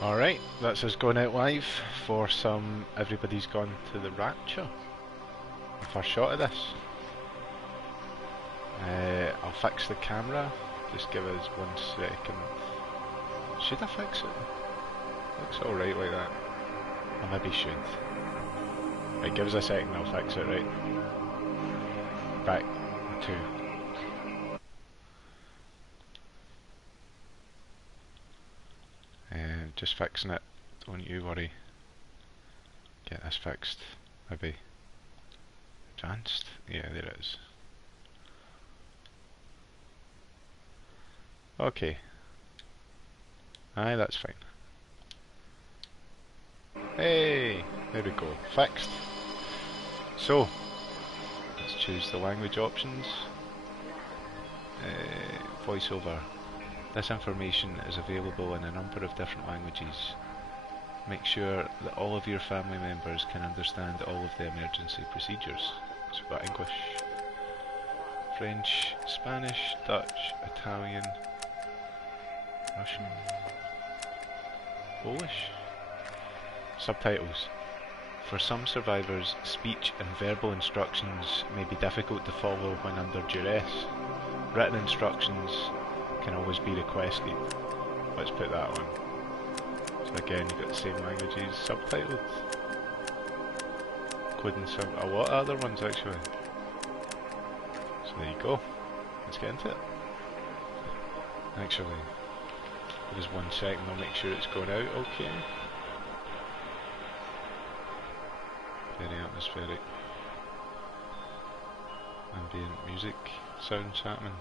Alright, that's us going out live for some Everybody's Gone to the Rapture. The first shot of this. I'll fix the camera, just give us 1 second. Should I fix it? Looks alright like that. I maybe should. Right, give us a second, I'll fix it, right? Back. 2. Just fixing it, don't you worry. Get this fixed, maybe. Advanced? Yeah, there it is. Okay. Aye, that's fine. Hey! There we go, fixed. So, let's choose the language options. Voiceover. This information is available in a number of different languages. Make sure that all of your family members can understand all of the emergency procedures. So we've got English, French, Spanish, Dutch, Italian, Russian, Polish. Subtitles. For some survivors, speech and verbal instructions may be difficult to follow when under duress. Written instructions can always be requested. Let's put that on. So again, you've got the same languages subtitled. Including some, a lot of other ones actually. So there you go. Let's get into it. Actually, give us 1 second, I'll make sure it's going out okay. Very atmospheric. Ambient music sounds happening.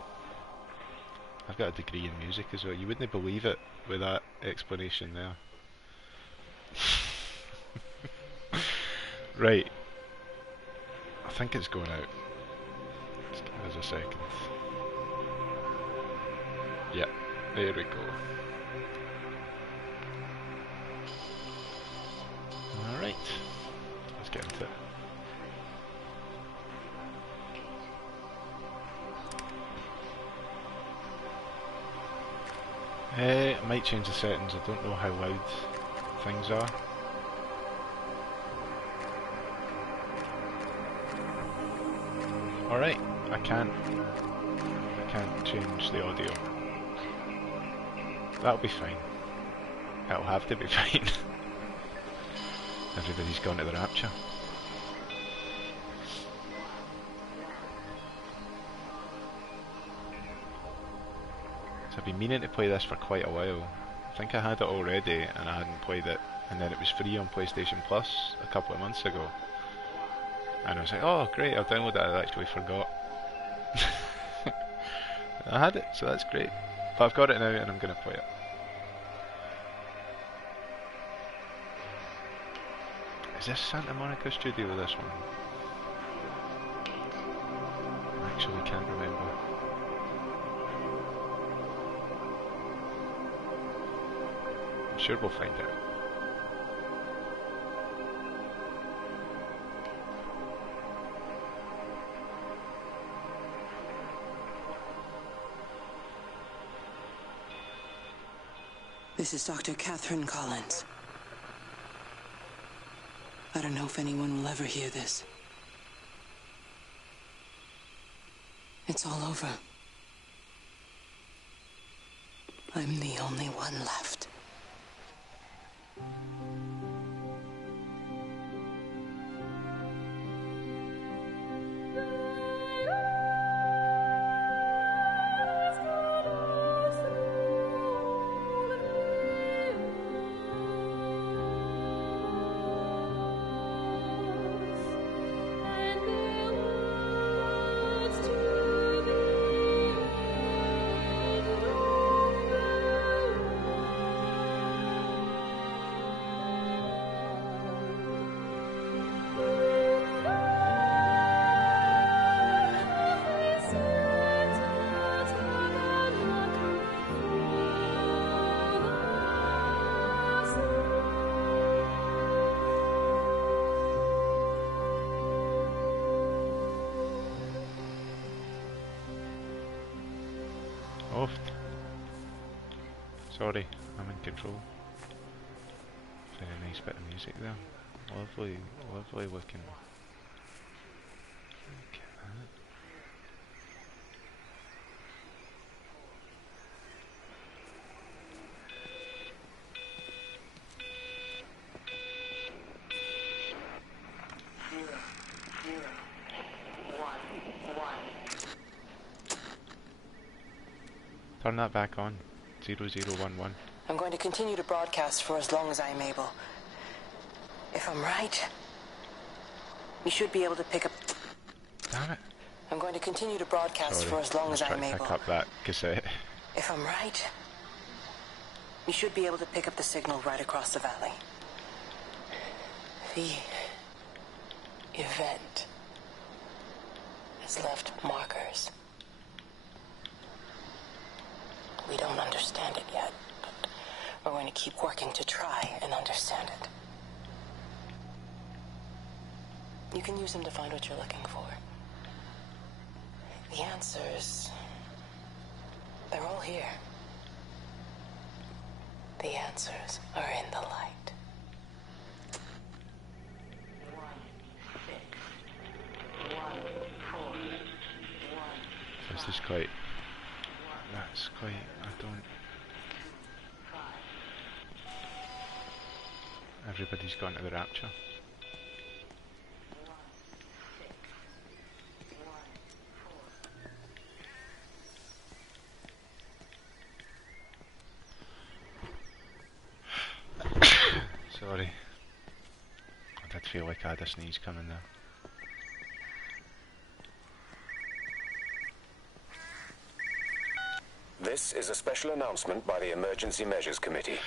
I've got a degree in music as well. You wouldn't believe it with that explanation there. Right. I think it's going out. Just give us a second. Yep, there we go. Alright. Let's get into it. I might change the settings, I don't know how loud things are. Alright, I can't change the audio. That'll be fine. It'll have to be fine. Everybody's gone to the Rapture. I've been meaning to play this for quite a while. I think I had it already and I hadn't played it, and then it was free on PlayStation Plus a couple of months ago. And I was like, oh great, I'll download it. I actually forgot. I had it, so that's great. But I've got it now and I'm going to play it. Is this Santa Monica Studio, this one? I actually can't remember. I'm sure we'll find out. This is Dr. Catherine Collins. I don't know if anyone will ever hear this. It's all over. I'm the only one left. Off. Sorry, I'm in control. Very nice bit of music there. Lovely, lovely looking. Look at that. Turn that back on. 0011. I'm going to continue to broadcast for as long as I am able. If I'm right, you should be able to pick up... Damn it. I'm going to continue to broadcast for as long as I am able. Pick up that cassette. If I'm right, you should be able to pick up the signal right across the valley. The event has left markers. We don't understand it yet, but we're going to keep working to try and understand it. You can use them to find what you're looking for. The answers, they're all here. The answers are in the light. This is quite... That's quite... I don't... Everybody's gone to the Rapture. Sorry. I did feel like I had a sneeze coming there. This is a special announcement by the Emergency Measures Committee.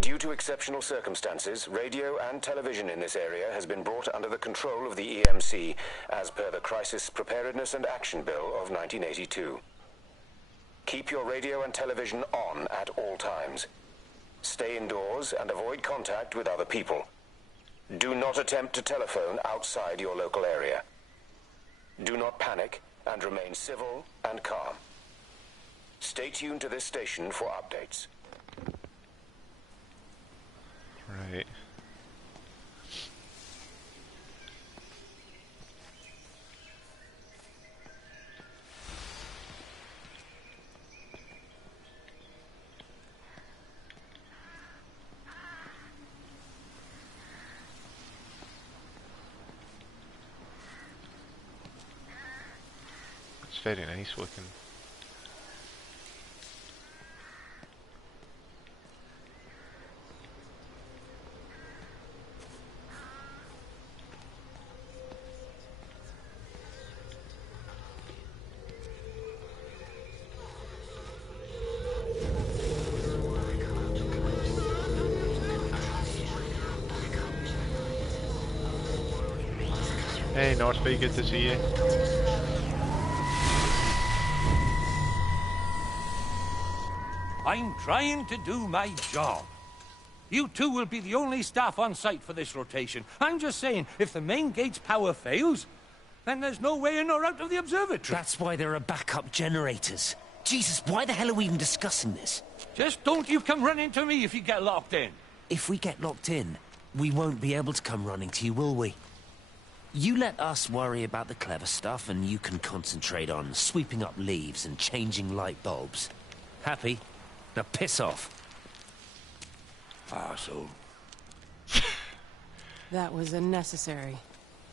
Due to exceptional circumstances, radio and television in this area has been brought under the control of the EMC as per the Crisis Preparedness and Action Bill of 1982. Keep your radio and television on at all times. Stay indoors and avoid contact with other people. Do not attempt to telephone outside your local area. Do not panic and remain civil and calm. Stay tuned to this station for updates. Right. It's very nice looking. Hey Northby, good to see you. I'm trying to do my job. You two will be the only staff on site for this rotation. I'm just saying, if the main gate's power fails, then there's no way in or out of the observatory. That's why there are backup generators. Jesus, why the hell are we even discussing this? Just don't you come running to me if you get locked in. If we get locked in, we won't be able to come running to you, will we? You let us worry about the clever stuff, and you can concentrate on sweeping up leaves and changing light bulbs. Happy? Now piss off. Arsehole. That was unnecessary.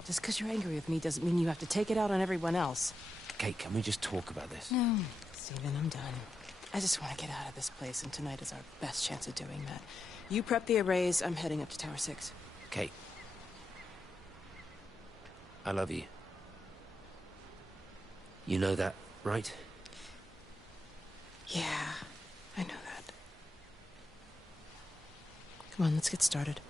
Just because you're angry with me doesn't mean you have to take it out on everyone else. Kate, can we just talk about this? No, Stephen, I'm done. I just want to get out of this place, and tonight is our best chance of doing that. You prep the arrays, I'm heading up to Tower 6. Kate. I love you. You know that, right? Yeah, I know that. Come on, let's get started.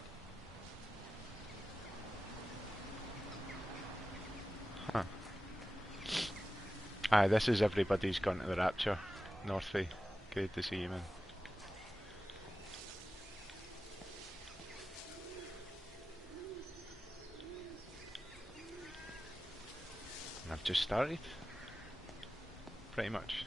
Huh. Aye, this is everybody's gone to the Rapture. Northby, good to see you, man. And I've just started. Pretty much.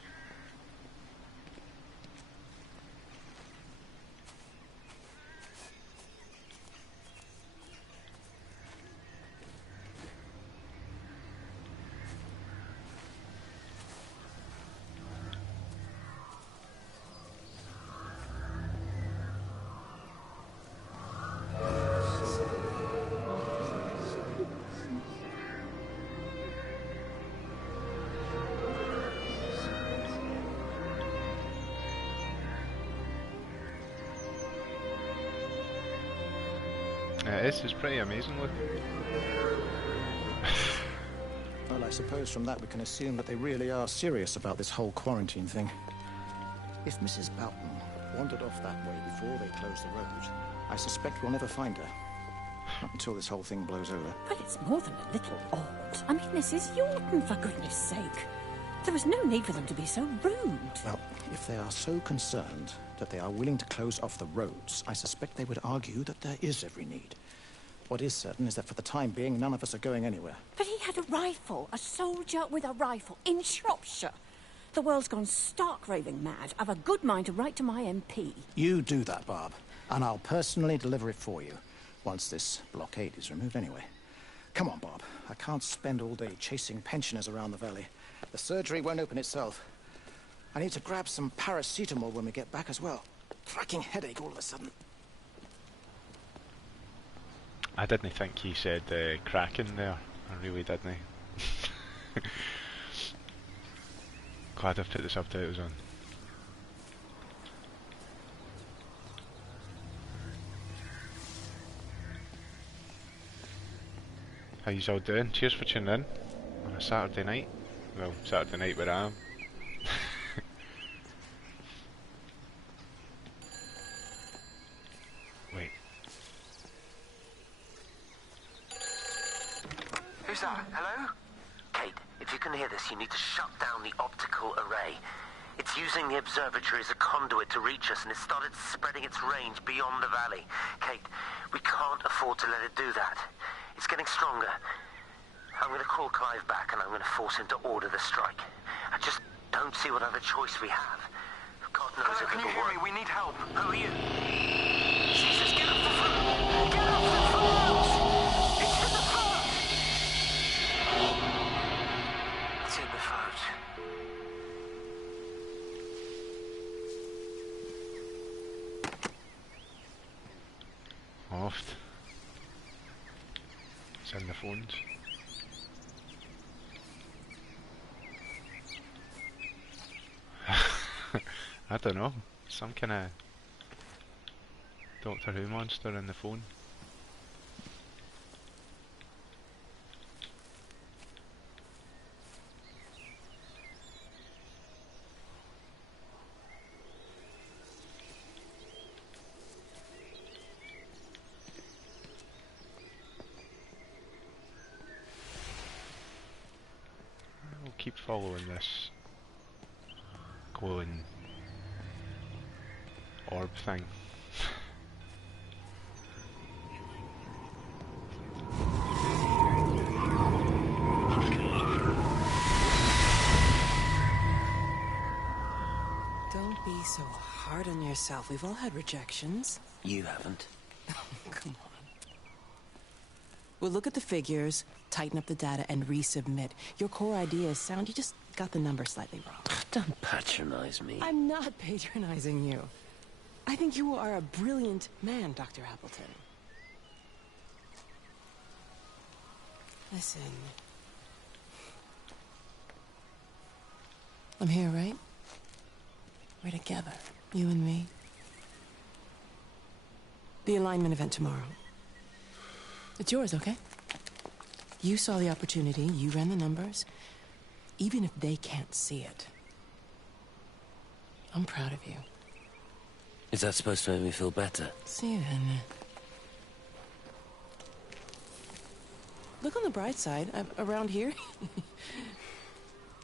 It's pretty amazing looking. Well, I suppose from that we can assume that they really are serious about this whole quarantine thing. If Mrs. Boughton wandered off that way before they closed the road, I suspect we'll never find her. Not until this whole thing blows over. But it's more than a little odd. I mean, this is Yorton, for goodness sake. There was no need for them to be so rude. Well, if they are so concerned that they are willing to close off the roads, I suspect they would argue that there is every need. What is certain is that for the time being, none of us are going anywhere. But he had a rifle, a soldier with a rifle, in Shropshire. The world's gone stark raving mad. I've a good mind to write to my MP. You do that, Barb, and I'll personally deliver it for you, once this blockade is removed anyway. Come on, Bob. I can't spend all day chasing pensioners around the valley. The surgery won't open itself. I need to grab some paracetamol when we get back as well. Cracking headache all of a sudden. I didn't think he said cracking there. I really didn't. Glad I've put the subtitles on. How you all doing? Cheers for tuning in on a Saturday night. Well, Saturday night where I am. Wait. Who's that? Hello? Kate, if you can hear this, you need to shut down the optical array. It's using the observatory as a conduit to reach us, and it's started spreading its range beyond the valley. Kate, we can't afford to let it do that. It's getting stronger. I'm going to call Clive back, and I'm going to force him to order the strike. I just don't see what other choice we have. God knows Hello, if can you it'll hear work. me? We need help. Who are you? Jesus, get off the phone! Get off the phone! It's in the phone! It's in the phone. Oft. It's in the phones. I don't know. Some kind of Doctor Who monster in the phone. We'll keep following this glowing orb thing. Don't be so hard on yourself. We've all had rejections. You haven't. Come on. We'll look at the figures, tighten up the data, and resubmit. Your core idea is sound. You just got the number slightly wrong. Don't patronize me. I'm not patronizing you. I think you are a brilliant man, Dr. Appleton. Listen. I'm here, right? We're together, you and me. The alignment event tomorrow. It's yours, okay? You saw the opportunity, you ran the numbers. Even if they can't see it, I'm proud of you. Is that supposed to make me feel better? Steven. Look on the bright side. Around here,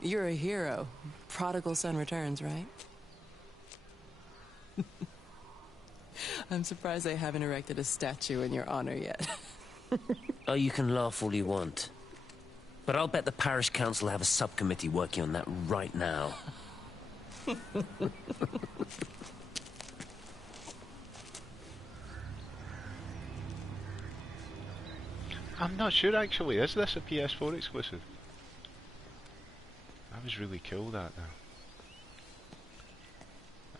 you're a hero. Prodigal son returns, right? I'm surprised they haven't erected a statue in your honor yet. Oh, you can laugh all you want. But I'll bet the parish council have a subcommittee working on that right now. I'm not sure actually, is this a PS4 exclusive? That was really cool, that though.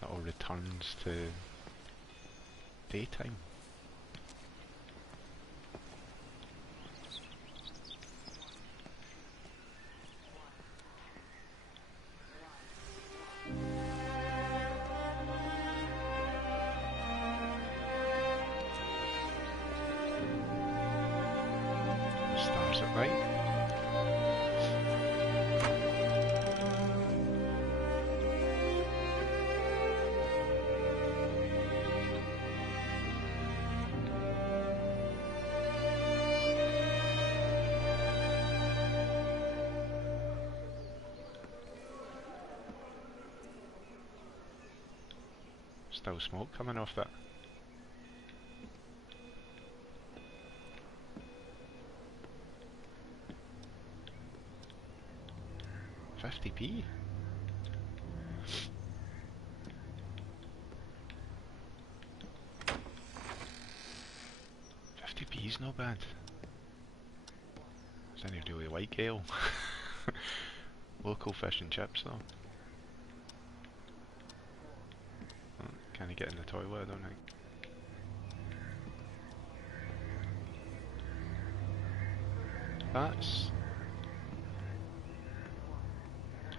It all returns to daytime. it's at night. Still smoke coming off that. $50p? 50p's not bad. It's only really like ale. Local fish and chips though. Can I get in the toilet? I don't think. That's...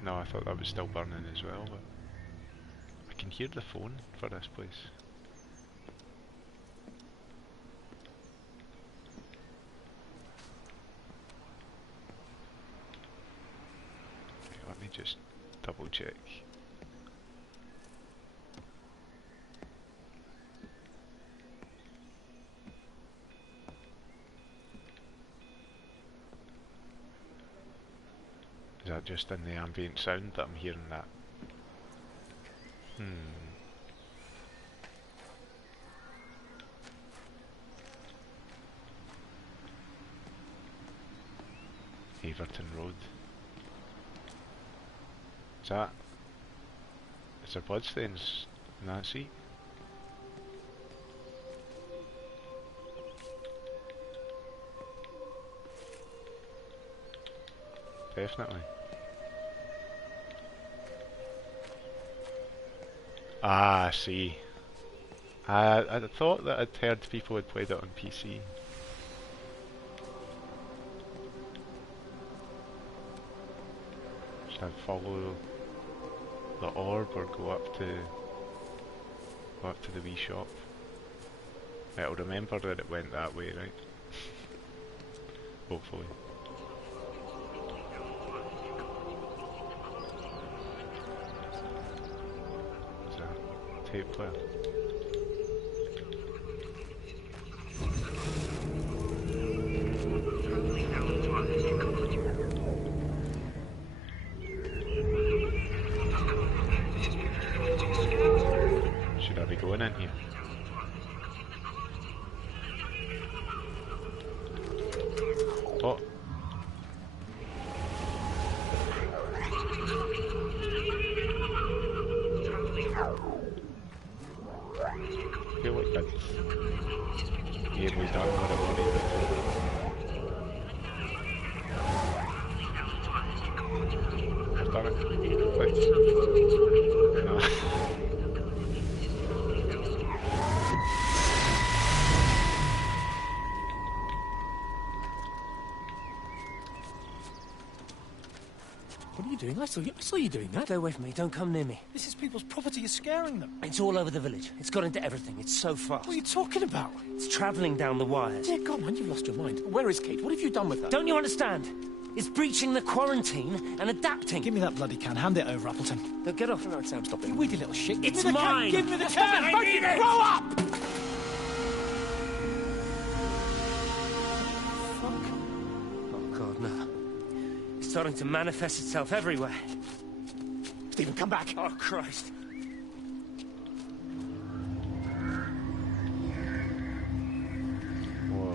No, I thought that was still burning as well, but... I can hear the phone for this place. Okay, let me just double check. Is that just in the ambient sound that I'm hearing that? Everton Road. Is there bloodstains in that seat? Definitely. Ah, I see. I thought that I'd heard people had played it on PC. Should I follow the orb or go up to the wee shop? Right, I'll remember that it went that way, right? Hopefully. Tape player. Should I be going in here? Oh. I feel like that's nearly done what I wanted to do. I've done it. Thanks. No. What are you doing? I saw you doing that. Stay away from me, don't come near me. This is people's property, you're scaring them. It's all over the village. It's got into everything. It's so fast. What are you talking about? It's travelling down the wires. Dear God, man, you've lost your mind. Where is Kate? What have you done with her? Don't you understand? It's breaching the quarantine and adapting. Give me that bloody can. Hand it over, Appleton. Now get off. No, Sam, stop it. You weedy little shit. It's Give me the mine. Can. Give me the can. I need it. Grow up! Oh God, no. It's starting to manifest itself everywhere. Stephen, come back. Oh Christ. Whoa.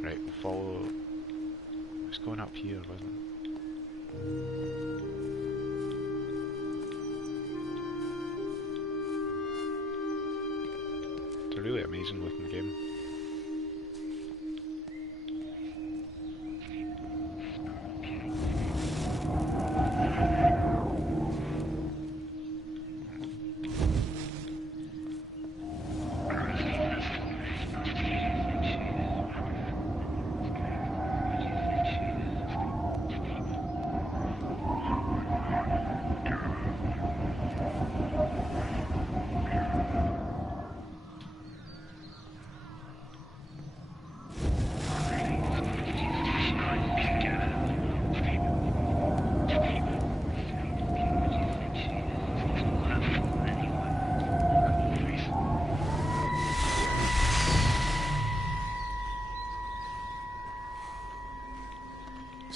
Right, we'll follow. It's going up here, wasn't it? It's a really amazing looking game.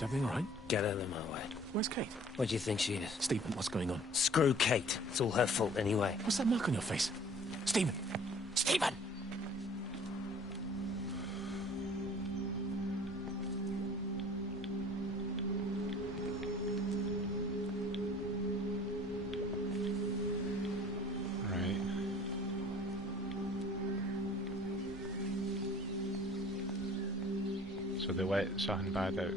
Is everything all right? Get out of my way. Where's Kate? What do you think she is? Stephen, what's going on? Screw Kate. It's all her fault anyway. What's that mark on your face? Stephen! Stephen! Right. So they let something bad out.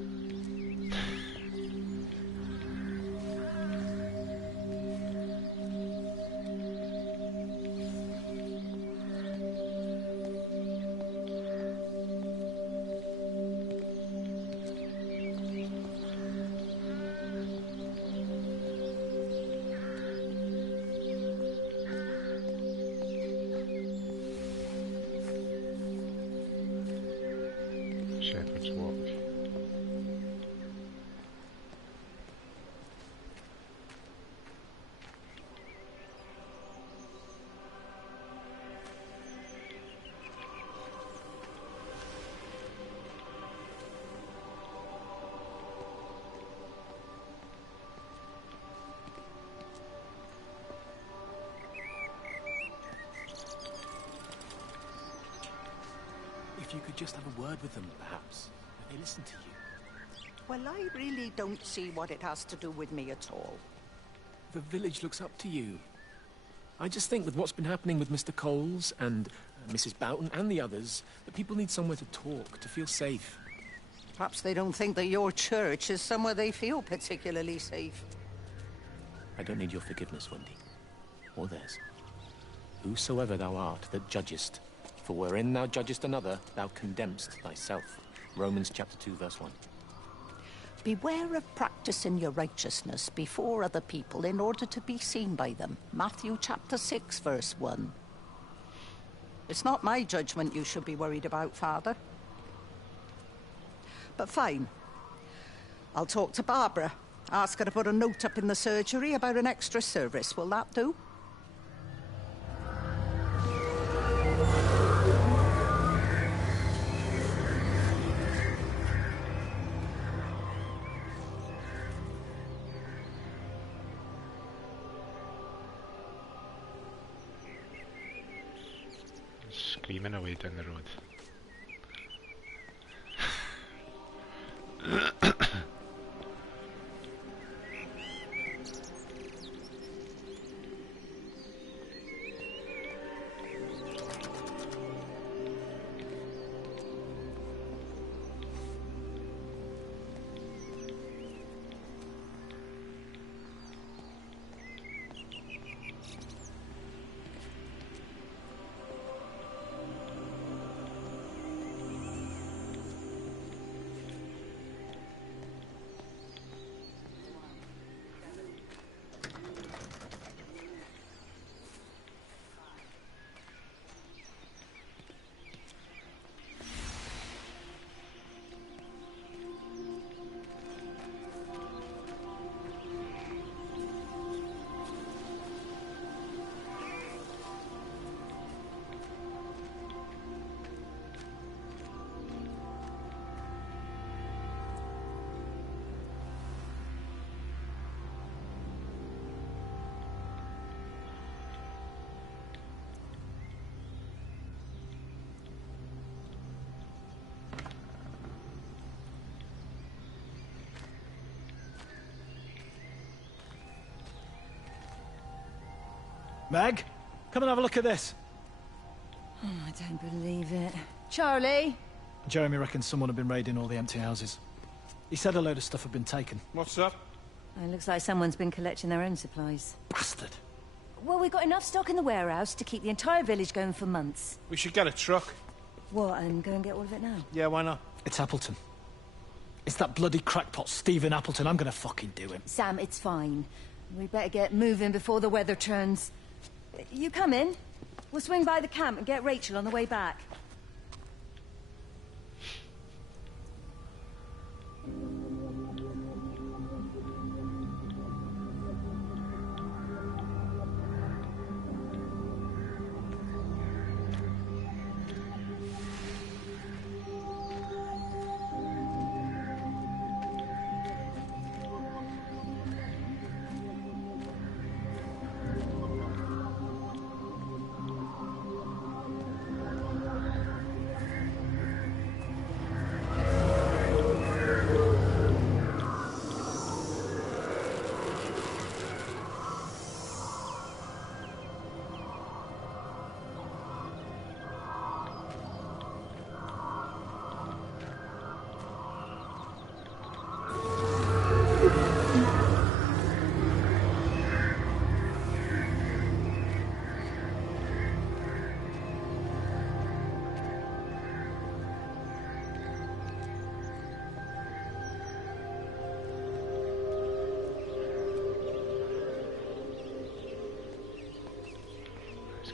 Shepherd's Walk. If you could just have a word with them, perhaps. They listen to you. Well, I really don't see what it has to do with me at all. The village looks up to you. I just think with what's been happening with Mr. Coles and Mrs. Boughton and the others, that people need somewhere to talk, to feel safe. Perhaps they don't think that your church is somewhere they feel particularly safe. I don't need your forgiveness, Wendy. Or theirs. Whosoever thou art that judgest, for wherein thou judgest another, thou condemnest thyself. Romans chapter 2, verse 1. Beware of practicing your righteousness before other people in order to be seen by them. Matthew chapter 6, verse 1. It's not my judgment you should be worried about, Father. But fine. I'll talk to Barbara. Ask her to put a note up in the surgery about an extra service. Will that do? Screaming away down the road. Meg, come and have a look at this. Oh, I don't believe it. Charlie? Jeremy reckons someone had been raiding all the empty houses. He said a load of stuff had been taken. What's up? It looks like someone's been collecting their own supplies. Bastard. Well, we've got enough stock in the warehouse to keep the entire village going for months. We should get a truck. What, and go and get all of it now? Yeah, why not? It's Appleton. It's that bloody crackpot Stephen Appleton. I'm gonna fucking do him. Sam, it's fine. We better get moving before the weather turns. You come in. We'll swing by the camp and get Rachel on the way back.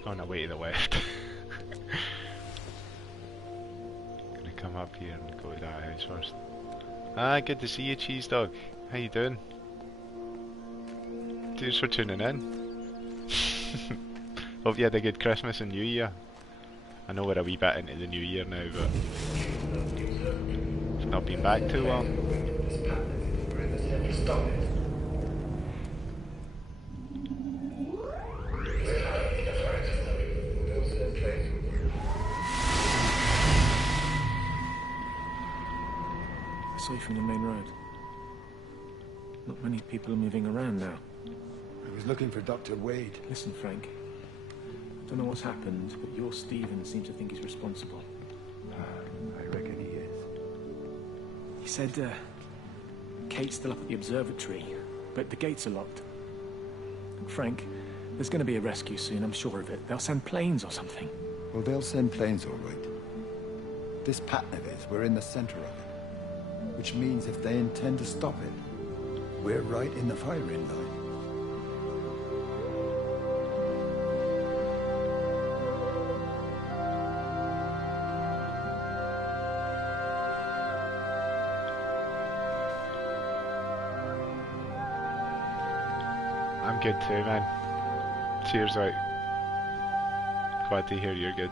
gone away to the left. Gonna come up here and go to that house first. Ah, good to see you, Cheese Dog. How you doing? Cheers for tuning in. Hope you had a good Christmas and New Year. I know we're a wee bit into the new year now, but it's not been back too long. I saw you from the main road. Not many people are moving around now. I was looking for Dr. Wade. Listen, Frank. I don't know what's happened, but your Stephen seems to think he's responsible. I reckon he is. He said, Kate's still up at the observatory, but the gates are locked. Frank, there's going to be a rescue soon, I'm sure of it. They'll send planes or something. Well, they'll send planes, all right. This pattern of his, we're in the center of it. Which means if they intend to stop it, we're right in the firing line. I'm good too, man. Cheers out. Glad to hear you're good.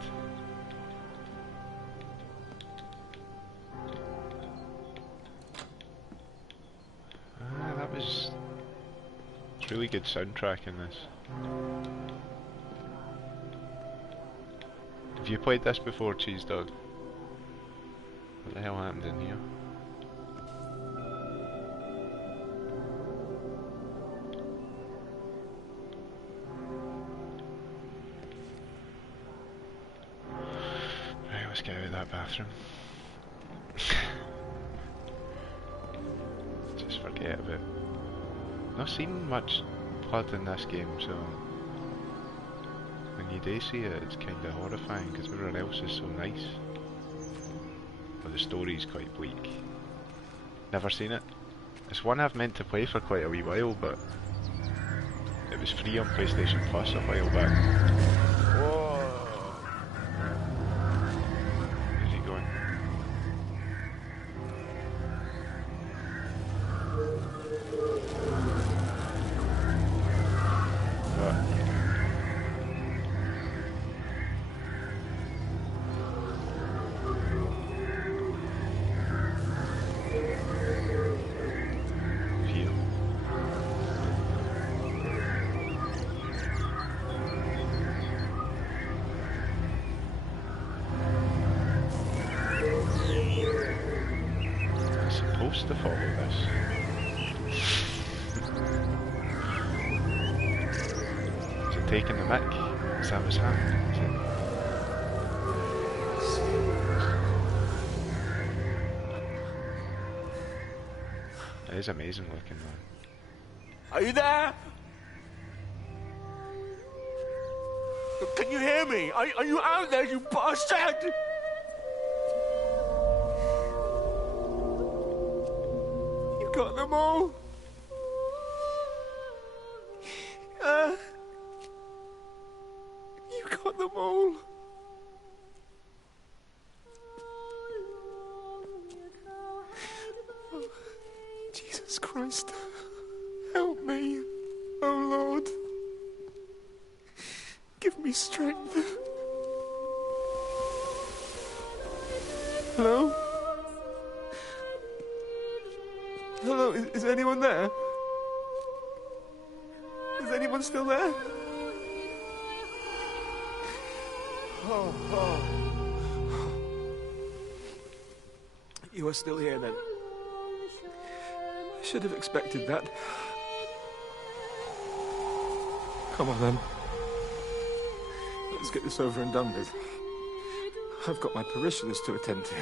That was... It's really good soundtrack in this. Have you played this before, Cheese Dog? What the hell happened in here? Let's get out of that bathroom. Just forget about... Not seen much blood in this game, so... When you do see it, it's kinda horrifying, because everyone else is so nice. But the story's quite bleak. Never seen it. It's one I've meant to play for quite a wee while, but... It was free on PlayStation Plus a while back. Whoa! To follow this. Is it taking the mic? Is that what's happening? It is amazing looking though. Are you there? Can you hear me? Are you out there, you bastard? Got them all. You got them all. Oh, Jesus Christ. Help me. Oh Lord. Give me strength. Hello? Hello, is anyone there? Is anyone still there? Oh. You are still here then. I should have expected that. Come on then. Let's get this over and done with. I've got my parishioners to attend to.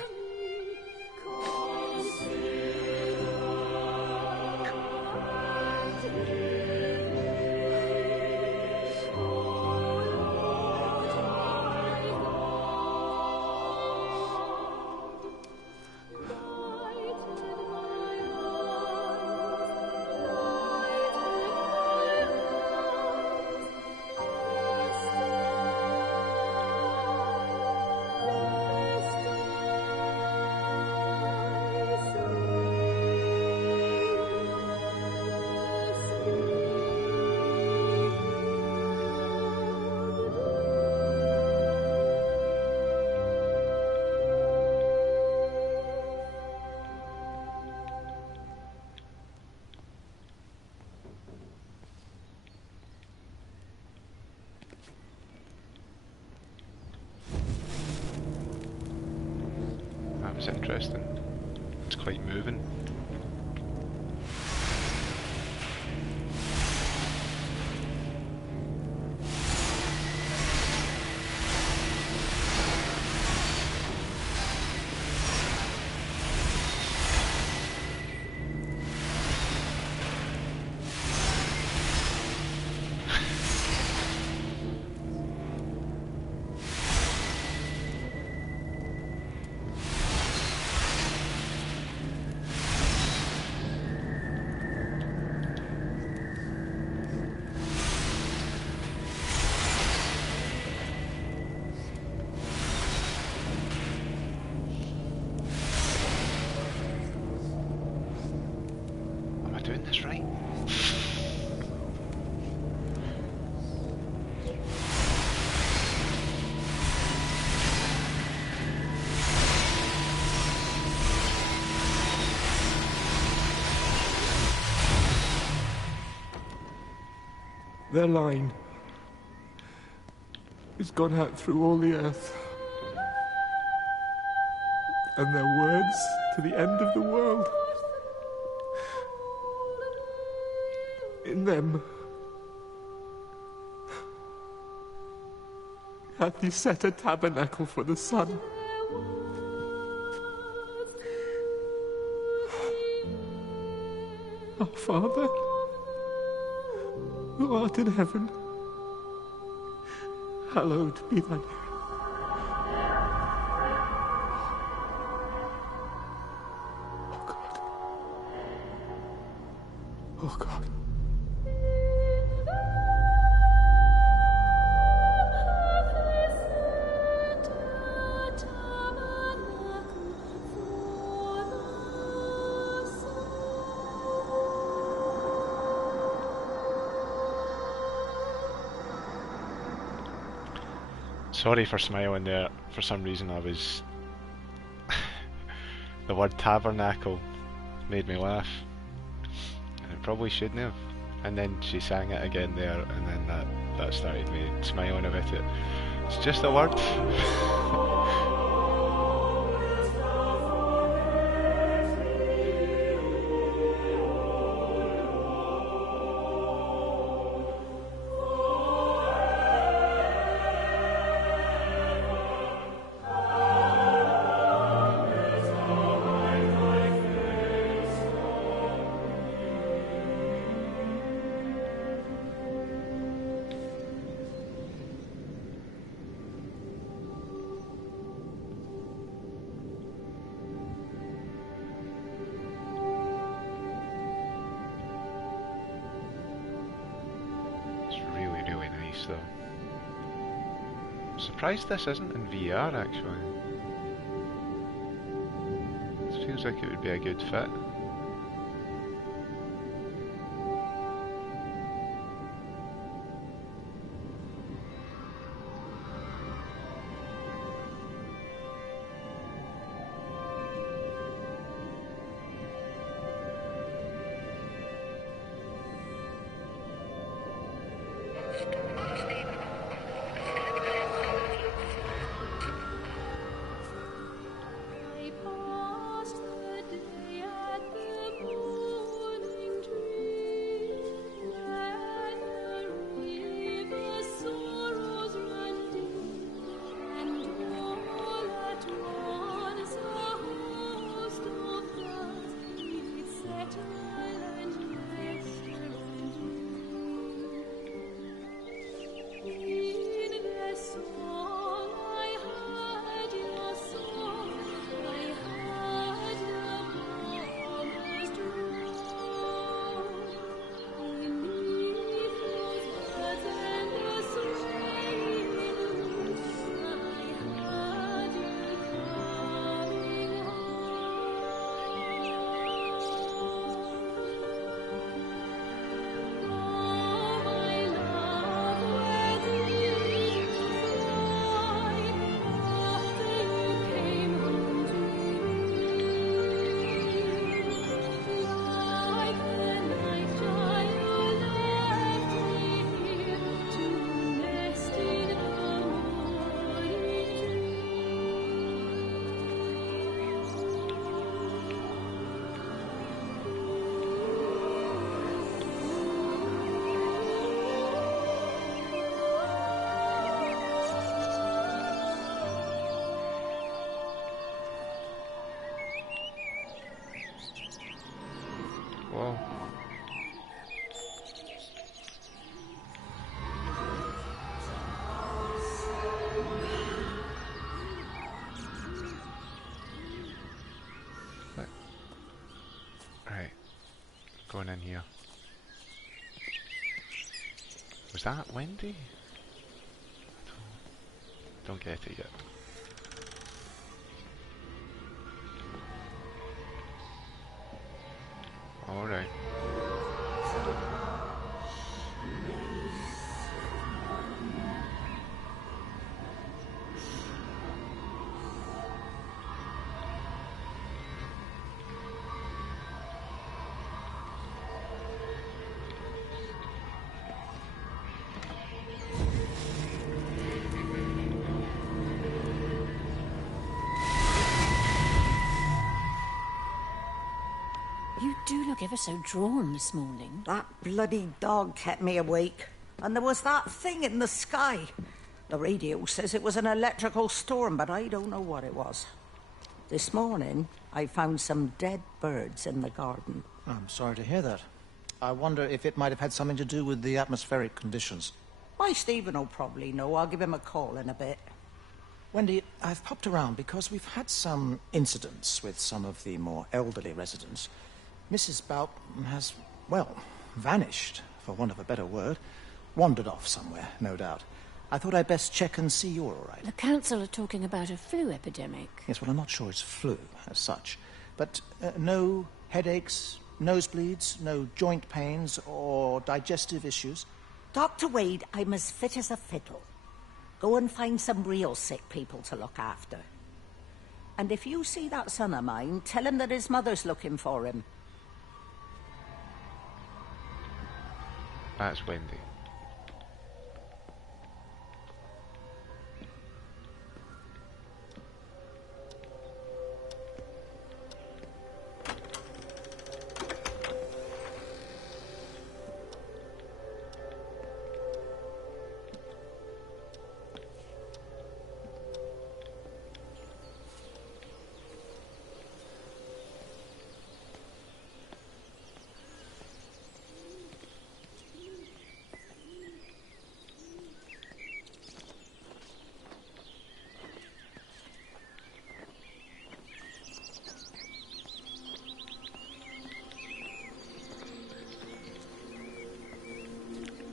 That's interesting. It's quite moving. Doing this right? Their line has gone out through all the earth, and their words to the end of the world. In them hath he set a tabernacle for the sun. Our Father, who art in heaven, hallowed be thy name. Oh God. Oh God. Sorry for smiling there. For some reason I was... the word tabernacle made me laugh. And it probably shouldn't have. And then she sang it again there, and then that started me smiling about it. It's just a word. Though. I'm surprised this isn't in VR actually. It feels like it would be a good fit. going in here? Was that Wendy? Don't get it yet. Alright. You do look ever so drawn this morning. That bloody dog kept me awake. And there was that thing in the sky. The radio says it was an electrical storm, but I don't know what it was. This morning, I found some dead birds in the garden. I'm sorry to hear that. I wonder if it might have had something to do with the atmospheric conditions. Why, Stephen will probably know. I'll give him a call in a bit. Wendy, I've popped around because we've had some incidents with some of the more elderly residents. Mrs. Boughton has, well, vanished, for want of a better word. Wandered off somewhere, no doubt. I thought I'd best check and see you're all right. The council are talking about a flu epidemic. Yes, well, I'm not sure it's flu as such. But no headaches, nosebleeds, no joint pains or digestive issues? Dr. Wade, I'm as fit as a fiddle. Go and find some real sick people to look after. And if you see that son of mine, tell him that his mother's looking for him. That's Wendy.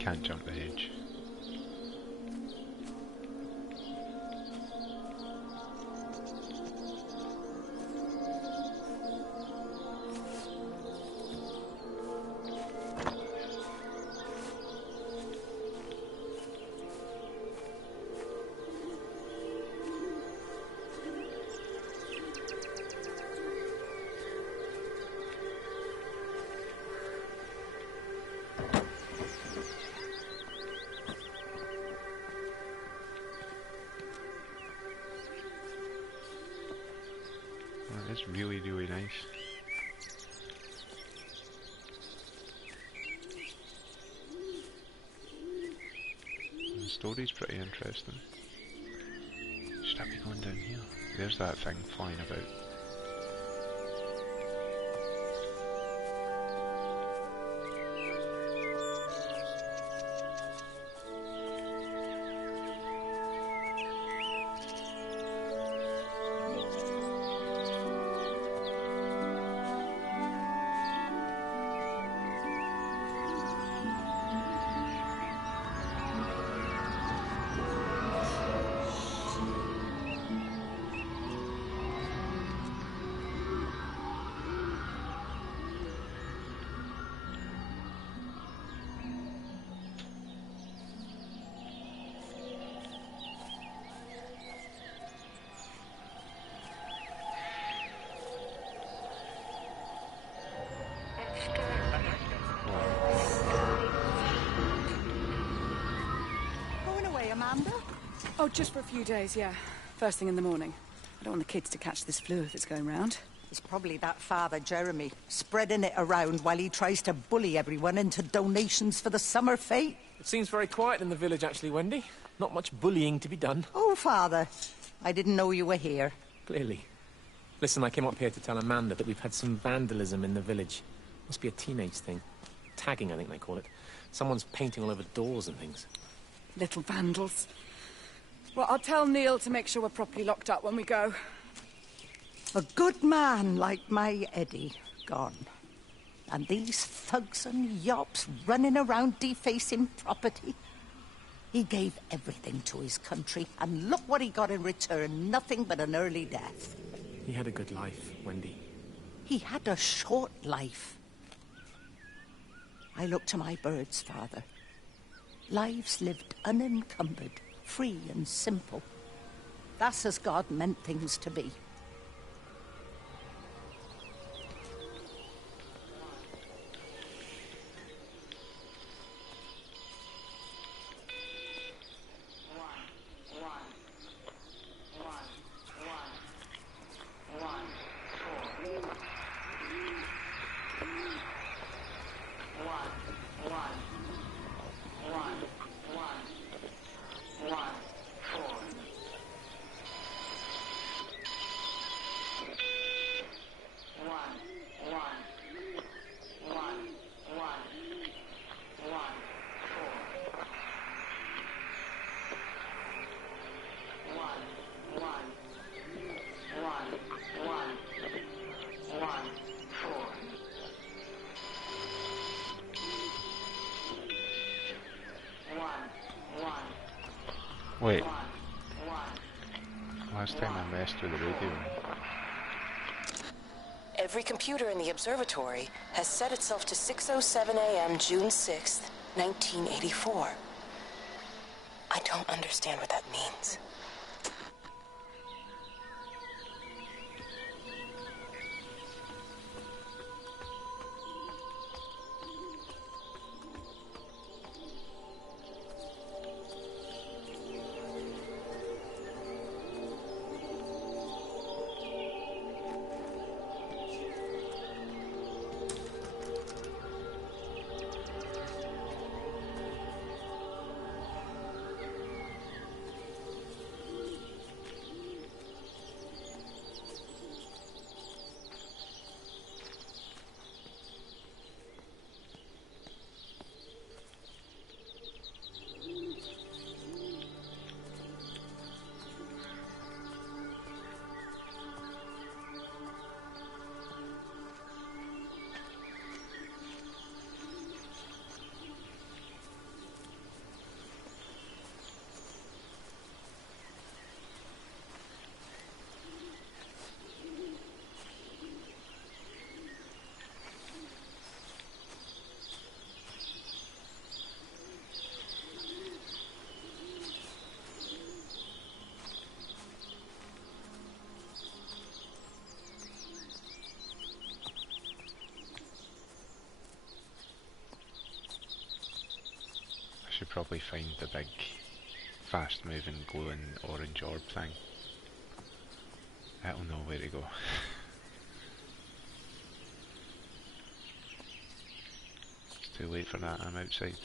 Can't jump the hedge. It's really, really nice. The story's pretty interesting. Should I be going down here? There's that thing flying about. Oh, just for a few days, yeah. First thing in the morning. I don't want the kids to catch this flu if it's going round. It's probably that father, Jeremy, spreading it around while he tries to bully everyone into donations for the summer fete. It seems very quiet in the village, actually, Wendy. Not much bullying to be done. Oh, Father, I didn't know you were here. Clearly. Listen, I came up here to tell Amanda that we've had some vandalism in the village. Must be a teenage thing. Tagging, I think they call it. Someone's painting all over doors and things. Little vandals. Well, I'll tell Neil to make sure we're properly locked up when we go. A good man like my Eddie, gone. And these thugs and yops running around defacing property. He gave everything to his country, and look what he got in return. Nothing but an early death. He had a good life, Wendy. He had a short life. I look to my birds, Father. Lives lived unencumbered, free and simple. That's as God meant things to be. Wait. Last time I messed with the radio. Every computer in the observatory has set itself to 6:07 a.m. June 6th, 1984. I don't understand what that means. Should probably find the big, fast-moving, glowing orange orb thing. That'll know where to go. It's too late for that, I'm outside.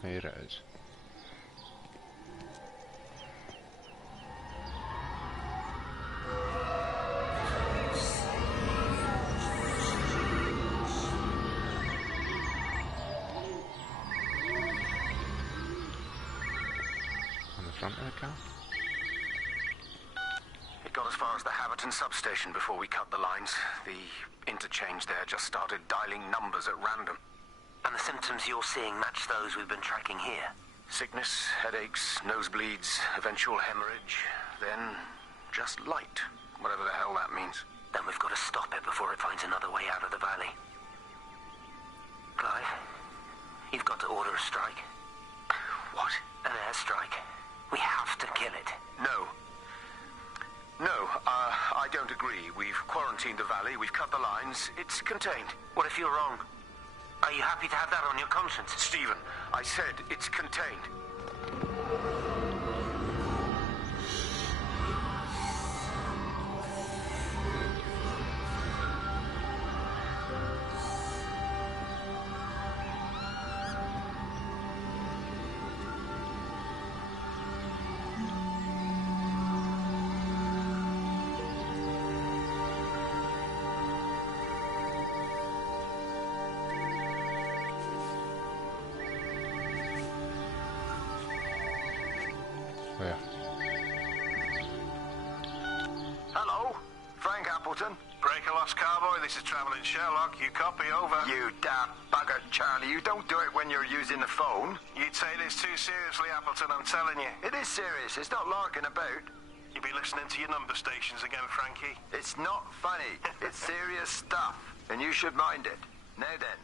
There it is. On the front of the car? It got as far as the Haverton substation before we cut the lines. The interchange there just started dialing numbers at random. And the symptoms you're seeing match those we've been tracking here? Sickness, headaches, nosebleeds, eventual hemorrhage, then just light, whatever the hell that means. Then we've got to stop it before it finds another way out of the valley. Clive, you've got to order a strike. What? An airstrike. We have to kill it. No. No, I don't agree. We've quarantined the valley, we've cut the lines, it's contained. What if you're wrong? Are you happy to have that on your conscience? Stephen, I said it's contained. Where? Hello, Frank Appleton. Breaker Lost Cowboy, this is Travelling Sherlock. You copy, over. You daft bugger, Charlie. You don't do it when you're using the phone. You'd take this too seriously, Appleton, I'm telling you. It is serious. It's not larking about. You'll be listening to your number stations again, Frankie. It's not funny. It's serious stuff, and you should mind it. Now then,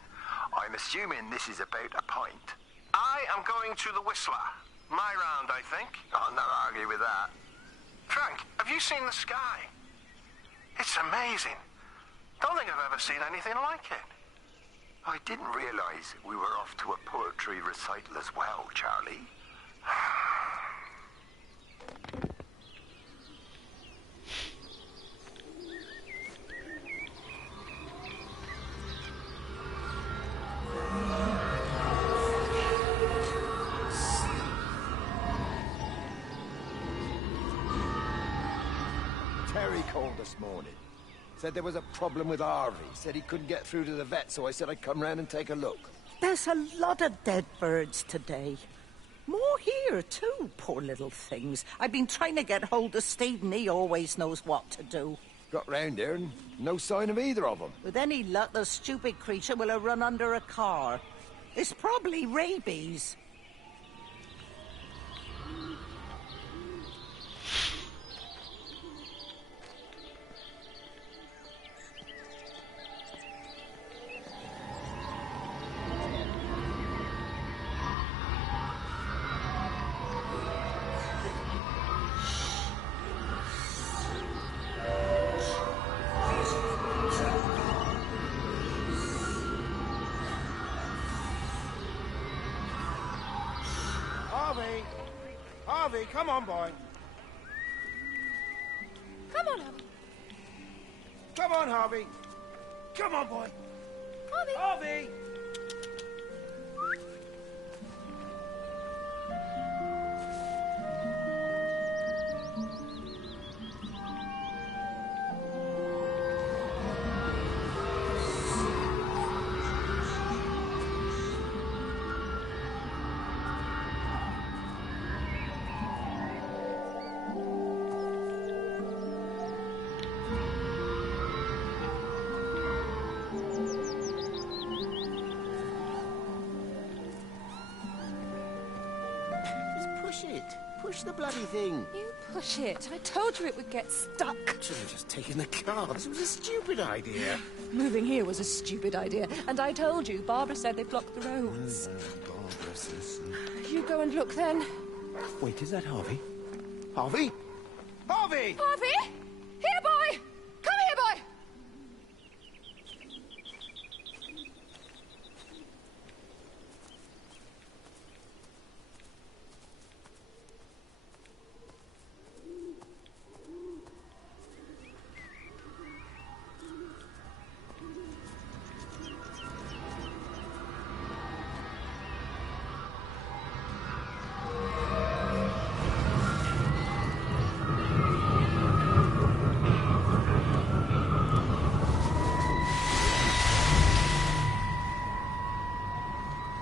I'm assuming this is about a pint. I am going to the Whistler. My round, I think. I'll not argue with that. Frank, have you seen the sky? It's amazing. Don't think I've ever seen anything like it. I didn't realize we were off to a poetry recital as well, Charlie. Terry called this morning. Said there was a problem with Harvey. Said he couldn't get through to the vet, so I said I'd come round and take a look. There's a lot of dead birds today. More here, too, poor little things. I've been trying to get hold of Steve, and he always knows what to do. Got round here and no sign of either of them. With any luck, the stupid creature will have run under a car. It's probably rabies. Harvey, come on, boy. Come on, Harvey. Come on, Harvey. Come on, boy. Harvey. Harvey! Push the bloody thing. You push it. I told you it would get stuck. Should have just taken the car. This was a stupid idea. Moving here was a stupid idea. And I told you, Barbara said they blocked the roads. Barbara says... You go and look then. Wait, is that Harvey? Harvey? Harvey! Harvey! Here, boy! Come here, boy!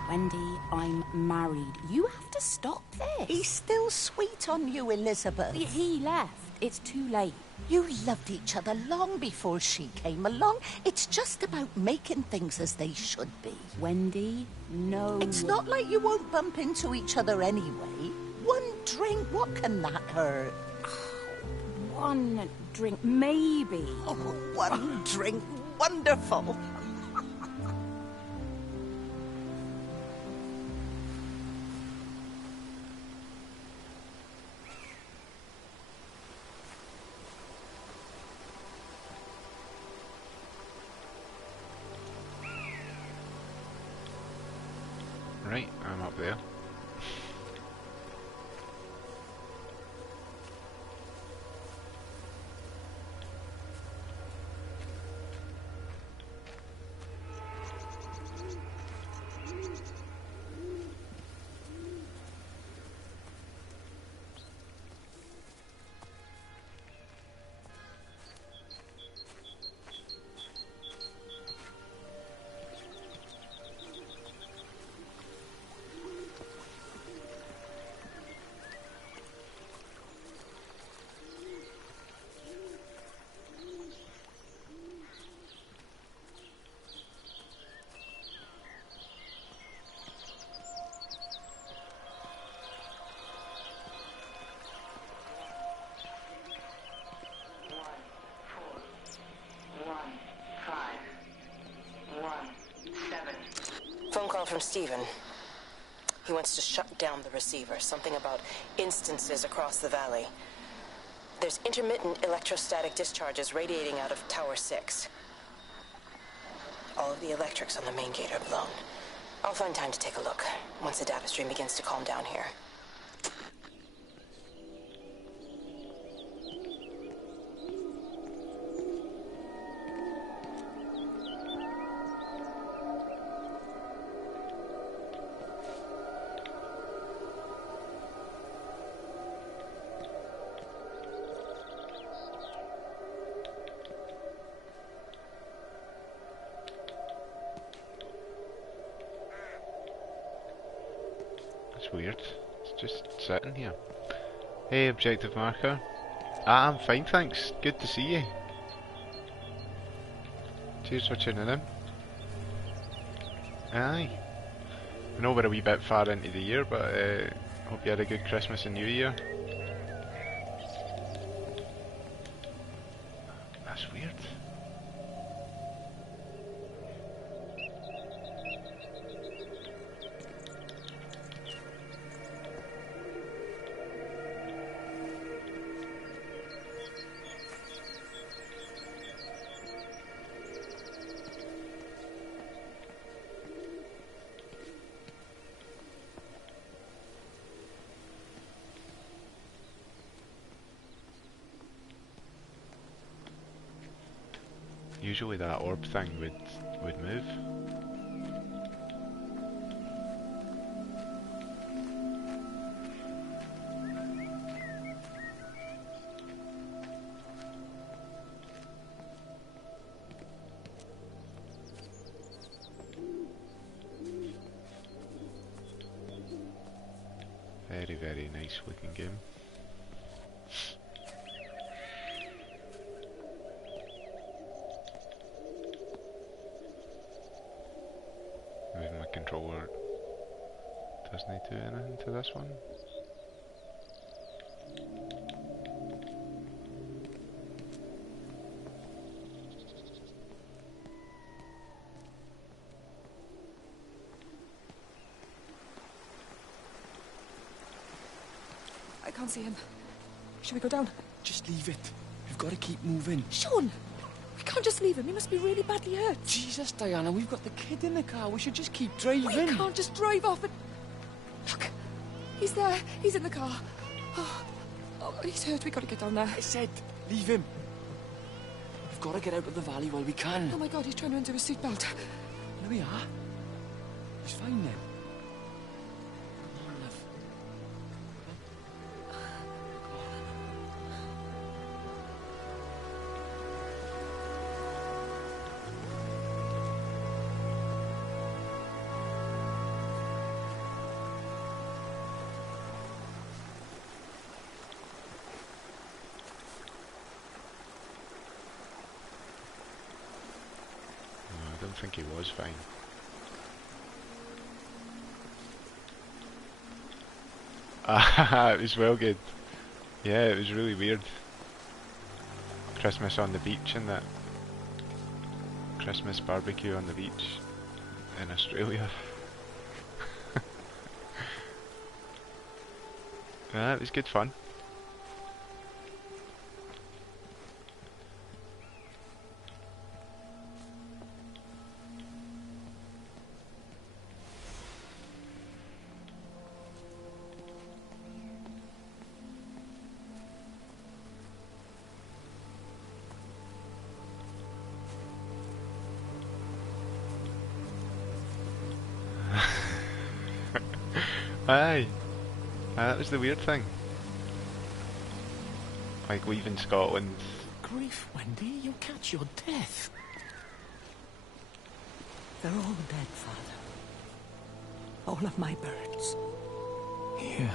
Wendy, I'm married. You have to stop this. He's still sweet on you, Elizabeth. He left. It's too late. You loved each other long before she came along. It's just about making things as they should be. Wendy, no. It's not like you won't bump into each other anyway. One drink, what can that hurt? One drink, maybe. Oh, one drink, wonderful. Right, I'm up there. Phone call from Stephen. He wants to shut down the receiver. Something about instances across the valley. There's intermittent electrostatic discharges radiating out of Tower 6. All of the electrics on the main gate are blown. I'll find time to take a look once the data stream begins to calm down here. Weird. It's just sitting here. Hey, objective marker. Ah, I'm fine, thanks. Good to see you. Cheers for tuning in. Aye. I know we're a wee bit far into the year, but hope you had a good Christmas and New Year. That's weird. Usually that orb thing would move. Very, very nice looking game. Maybe my controller doesn't do anything to this one. I can't see him. Should we go down? Just leave it. We've got to keep moving. Sean! We can't just leave him. He must be really badly hurt. Jesus, Diana, we've got the kid in the car. We should just keep driving. We can't just drive off and... Look! He's there. He's in the car. Oh, he's hurt. We've got to get down there. I said, leave him. We've got to get out of the valley while we can. Oh my God, he's trying to undo his seatbelt. There we are. He's fine then. Come on, love. don't think he was fine. Ah, it was well good. Yeah, it was really weird. Christmas on the beach and that. Christmas barbecue on the beach in Australia. Yeah, it was good fun. Aye. That was the weird thing. Like leaving Scotland. Grief, Wendy, you'll catch your death. They're all dead, Father. All of my birds. Here.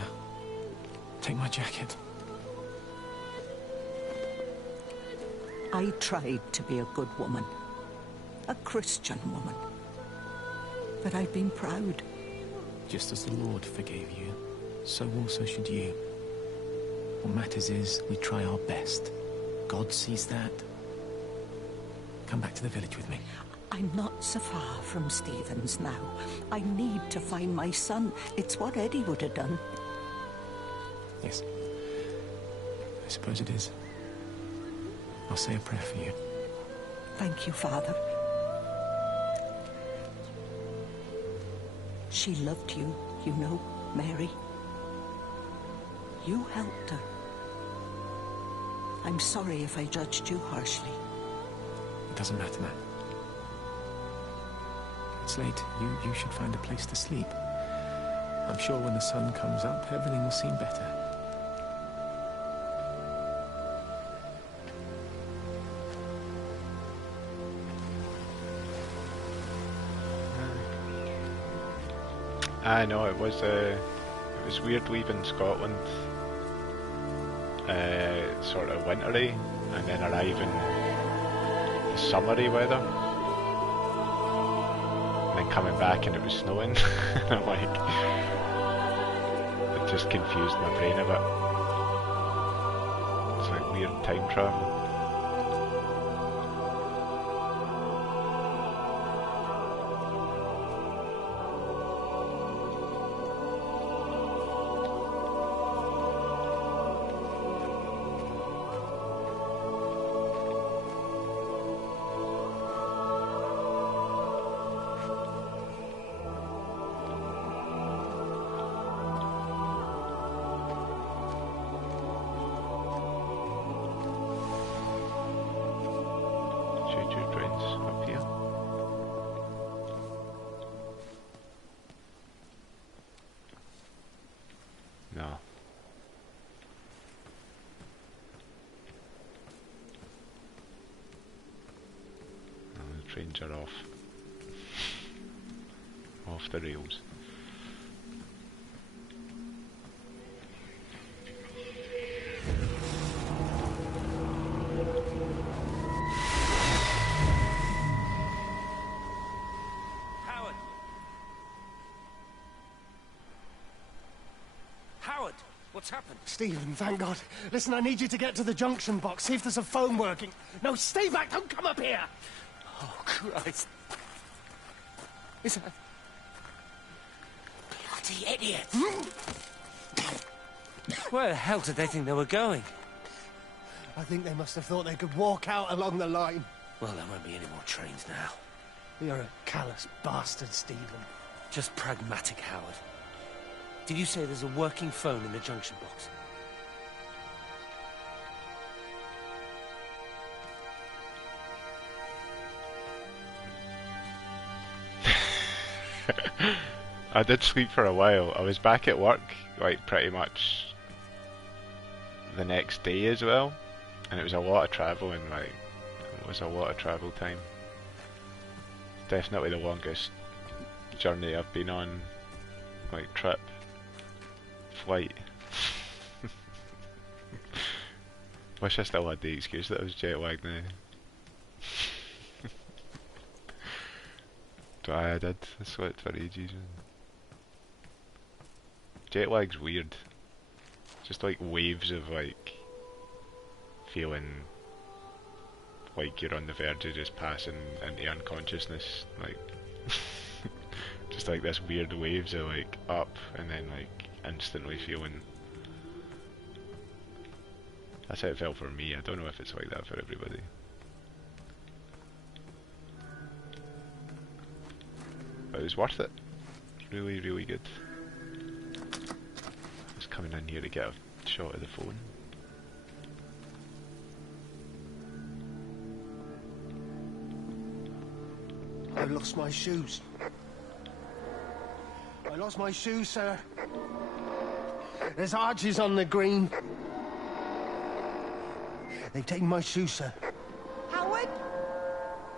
Take my jacket. I tried to be a good woman. A Christian woman. But I've been proud. Just as the Lord forgave you, so also should you. What matters is we try our best. God sees that. Come back to the village with me. I'm not so far from Stevens now. I need to find my son. It's what Eddie would have done. Yes. I suppose it is. I'll say a prayer for you. Thank you, Father. She loved you, you know, Mary. You helped her. I'm sorry if I judged you harshly. It doesn't matter, man. It's late. You should find a place to sleep. I'm sure when the sun comes up, everything will seem better. I know it was weird leaving Scotland, sort of wintry, and then arriving the summery weather, and then coming back and it was snowing. And I'm like, it just confused my brain a bit. It's like weird time travel. Trains are off the rails. Howard, what's happened? Stephen, thank God. Listen, I need you to get to the junction box, see if there's a phone working. No, stay back, don't come up here! Oh, Christ. Is that... Bloody idiot! Where the hell did they think they were going? I think they must have thought they could walk out along the line. Well, there won't be any more trains now. You're a callous bastard, Stephen. Just pragmatic, Howard. Did you say there's a working phone in the junction box? I did sleep for a while. I was back at work, like, pretty much the next day as well, and it was a lot of travelling, like, it was a lot of travel time. Definitely the longest journey I've been on, like, trip, flight. Wish I still had the excuse that I was jet lagged now. I did. I slept for ages. Jet lag's weird. Just like waves of like feeling like you're on the verge of just passing into unconsciousness, like just like this weird waves of like up and then like instantly feeling. That's how it felt for me. I don't know if it's like that for everybody. But it was worth it. Really, really good. I was coming in here to get a shot of the phone. I lost my shoes. I lost my shoes, sir. There's arches on the green. They've taken my shoes, sir. Howard?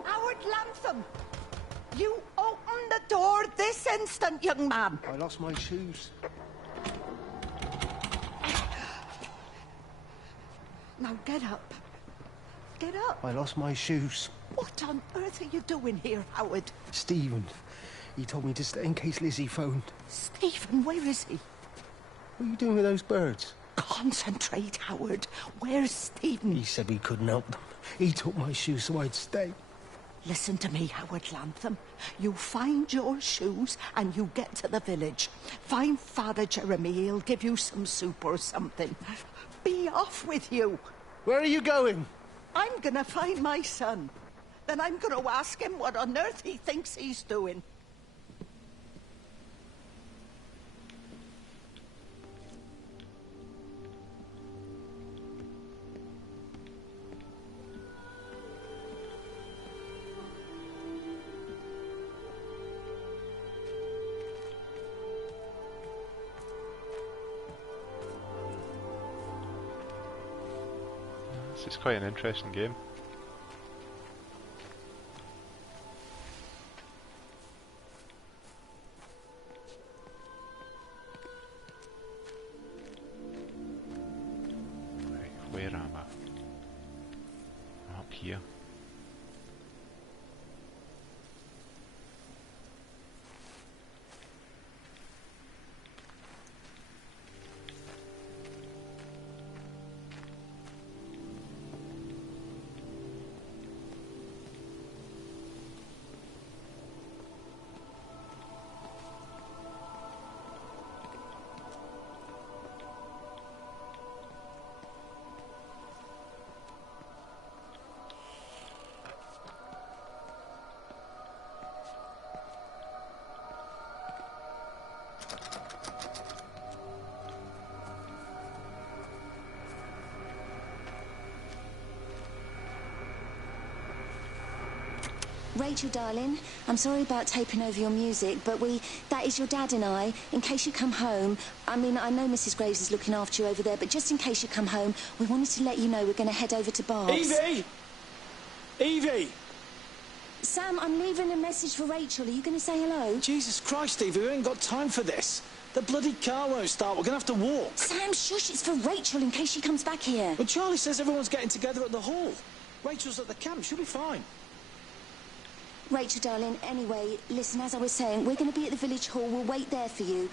Howard Latham! You open the door this instant, young man. I lost my shoes. Now get up. Get up. I lost my shoes. What on earth are you doing here, Howard? Stephen, he told me to stay in case Lizzie phoned. Stephen, where is he? What are you doing with those birds? Concentrate, Howard. Where's Stephen? He said we couldn't help them. He took my shoes so I'd stay. Listen to me, Howard Latham. You find your shoes and you get to the village. Find Father Jeremy. He'll give you some soup or something. Be off with you. Where are you going? I'm gonna find my son. Then I'm gonna ask him what on earth he thinks he's doing. This is quite an interesting game. Right, where am I? I'm up here. Rachel, darling, I'm sorry about taping over your music, but that is your dad and I. In case you come home, I mean, I know Mrs. Graves is looking after you over there, but just in case you come home, we wanted to let you know we're going to head over to Barb's. Evie! Evie! Sam, I'm leaving a message for Rachel. Are you going to say hello? Jesus Christ, Evie, we ain't got time for this. The bloody car won't start. We're going to have to walk. Sam, shush, it's for Rachel in case she comes back here. But Charlie says everyone's getting together at the hall. Rachel's at the camp. She'll be fine. Rachel, darling, anyway, listen, as I was saying, we're going to be at the village hall. We'll wait there for you.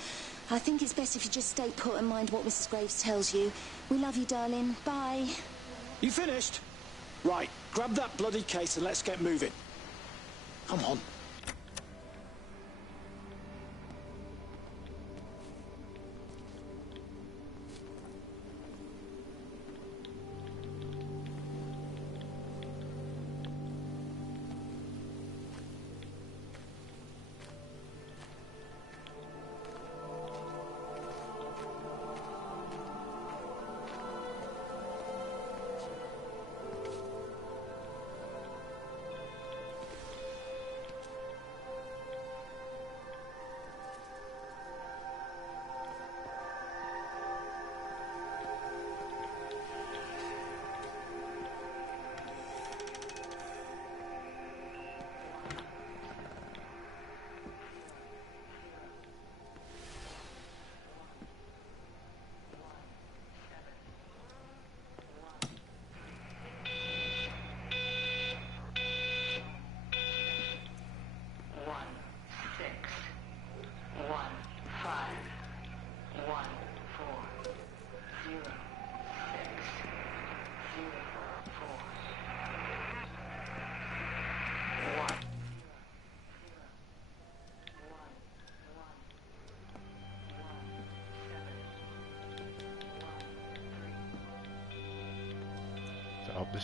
I think it's best if you just stay put and mind what Mrs. Graves tells you. We love you, darling. Bye. You finished? Right, grab that bloody case and let's get moving. Come on.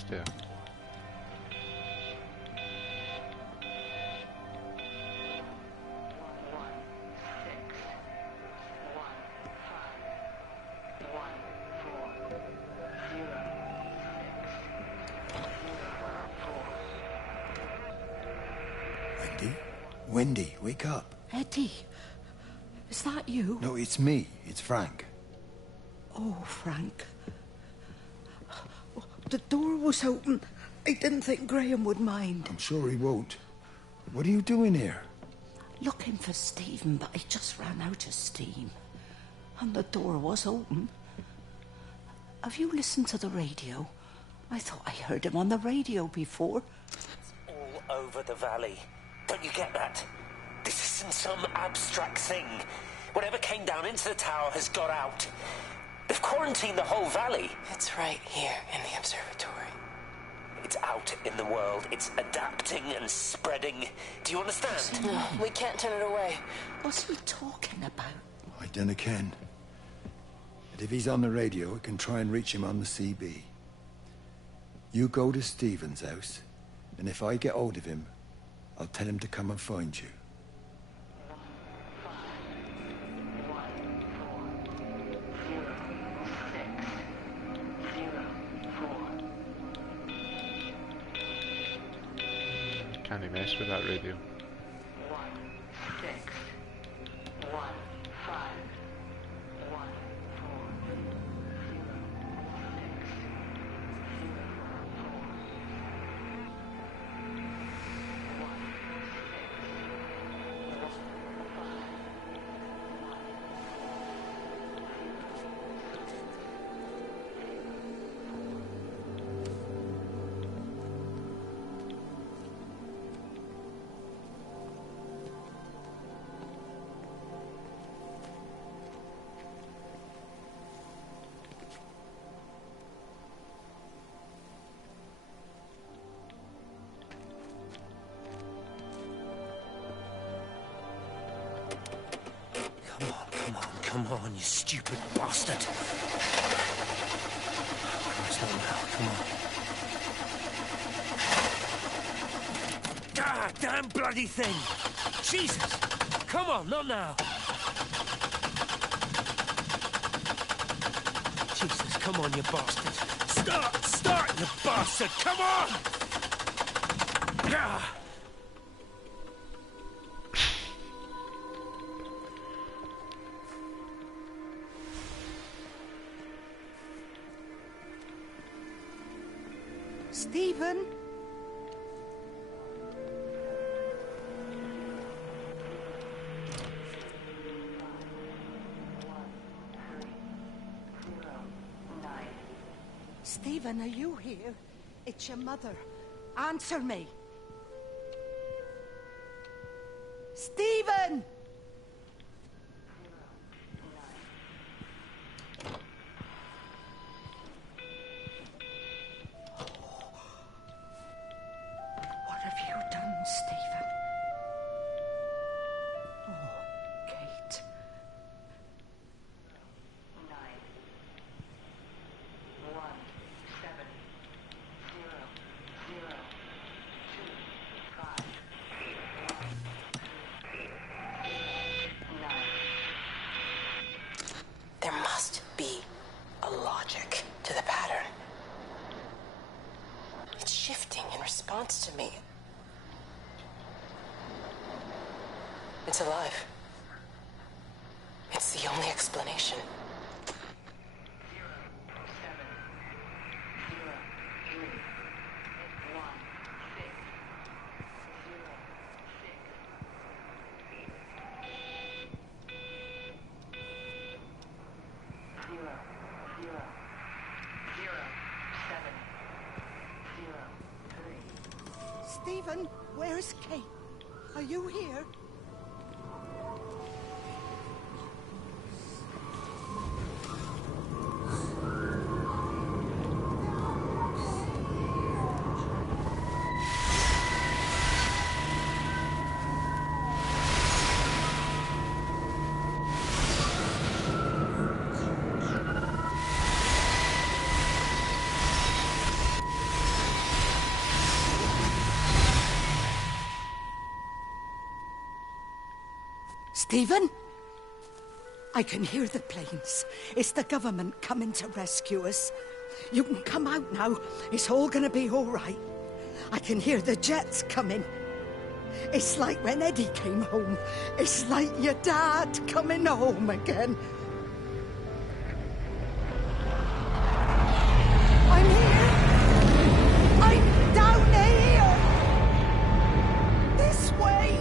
past there. Wendy, wake up. Eddie, is that you? No, it's me. It's Frank. Oh, Frank. The door was open. I didn't think Graham would mind. I'm sure he won't. What are you doing here? Looking for Stephen, but I just ran out of steam. And the door was open. Have you listened to the radio? I thought I heard him on the radio before. It's all over the valley. Don't you get that? This isn't some abstract thing. Whatever came down into the tower has got out. They've quarantined the whole valley. It's right here in the observatory. It's out in the world. It's adapting and spreading. Do you understand? No, we can't turn it away. What's he talking about? I dunno ken. But if he's on the radio, I can try and reach him on the CB. You go to Stephen's house, and if I get hold of him, I'll tell him to come and find you. Can't mess with that radio. Come on, you stupid bastard. Christ, not now. Come on. God damn bloody thing! Jesus! Come on, not now. Jesus, come on, you bastard. Start, you bastard! Come on! Ah! Stephen? Stephen, are you here? It's your mother. Answer me. Stephen! What have you done, Stephen? Oh, Kate. 9. There must be a logic to the pattern. It's shifting in response to me. It's alive. It's the only explanation. Stephen, where's Kate? Are you here? Stephen? I can hear the planes. It's the government coming to rescue us. You can come out now. It's all gonna be all right. I can hear the jets coming. It's like when Eddie came home. It's like your dad coming home again. I'm here. I'm down here. This way.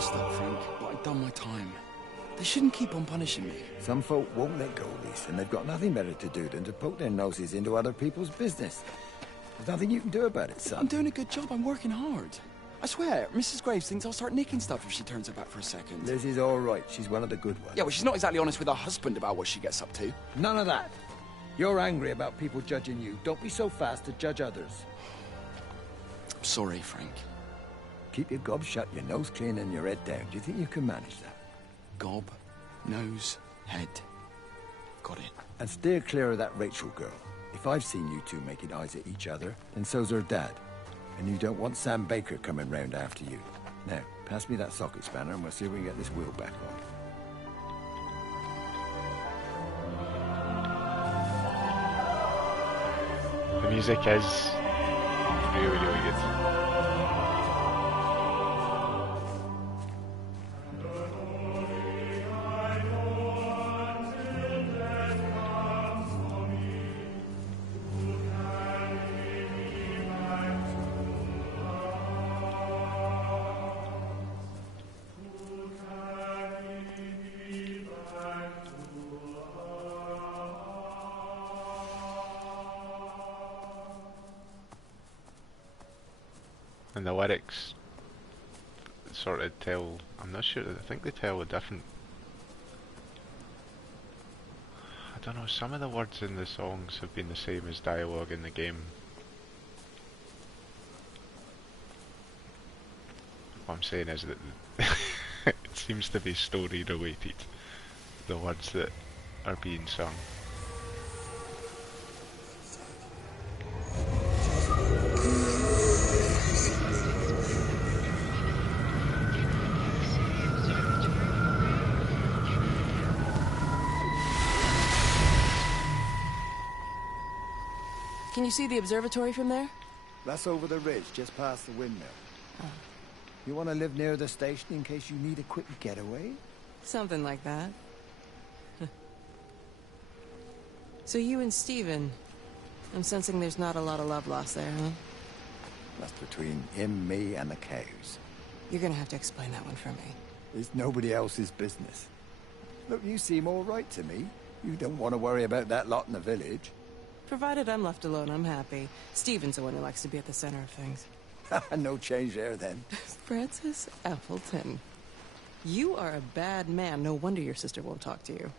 messed up, Frank, but I've done my time. They shouldn't keep on punishing me. Some folk won't let go of this, and they've got nothing better to do than to poke their noses into other people's business. There's nothing you can do about it, son. I'm doing a good job. I'm working hard. I swear, Mrs. Graves thinks I'll start nicking stuff if she turns her back for a second. Lizzie's all right. She's one of the good ones. Yeah, well, she's not exactly honest with her husband about what she gets up to. None of that. You're angry about people judging you. Don't be so fast to judge others. I'm sorry, Frank. Keep your gob shut, your nose clean, and your head down. Do you think you can manage that? Gob, nose, head. Got it. And steer clear of that Rachel girl. If I've seen you two making eyes at each other, then so's her dad. And you don't want Sam Baker coming round after you. Now, pass me that socket spanner and we'll see if we can get this wheel back on. The music is really, really good. And the lyrics sort of tell, I'm not sure, I think they tell a different, I don't know, some of the words in the songs have been the same as dialogue in the game. What I'm saying is that it seems to be story related, the words that are being sung. Can you see the observatory from there? That's over the ridge, just past the windmill. Oh. You want to live near the station in case you need a quick getaway? Something like that. So you and Steven, I'm sensing there's not a lot of love lost there, huh? That's between him, me, and the cows. You're gonna have to explain that one for me. It's nobody else's business. Look, you seem all right to me. You don't want to worry about that lot in the village. Provided I'm left alone, I'm happy. Steven's the one who likes to be at the center of things. No change there, then. Francis Appleton. You are a bad man. No wonder your sister won't talk to you.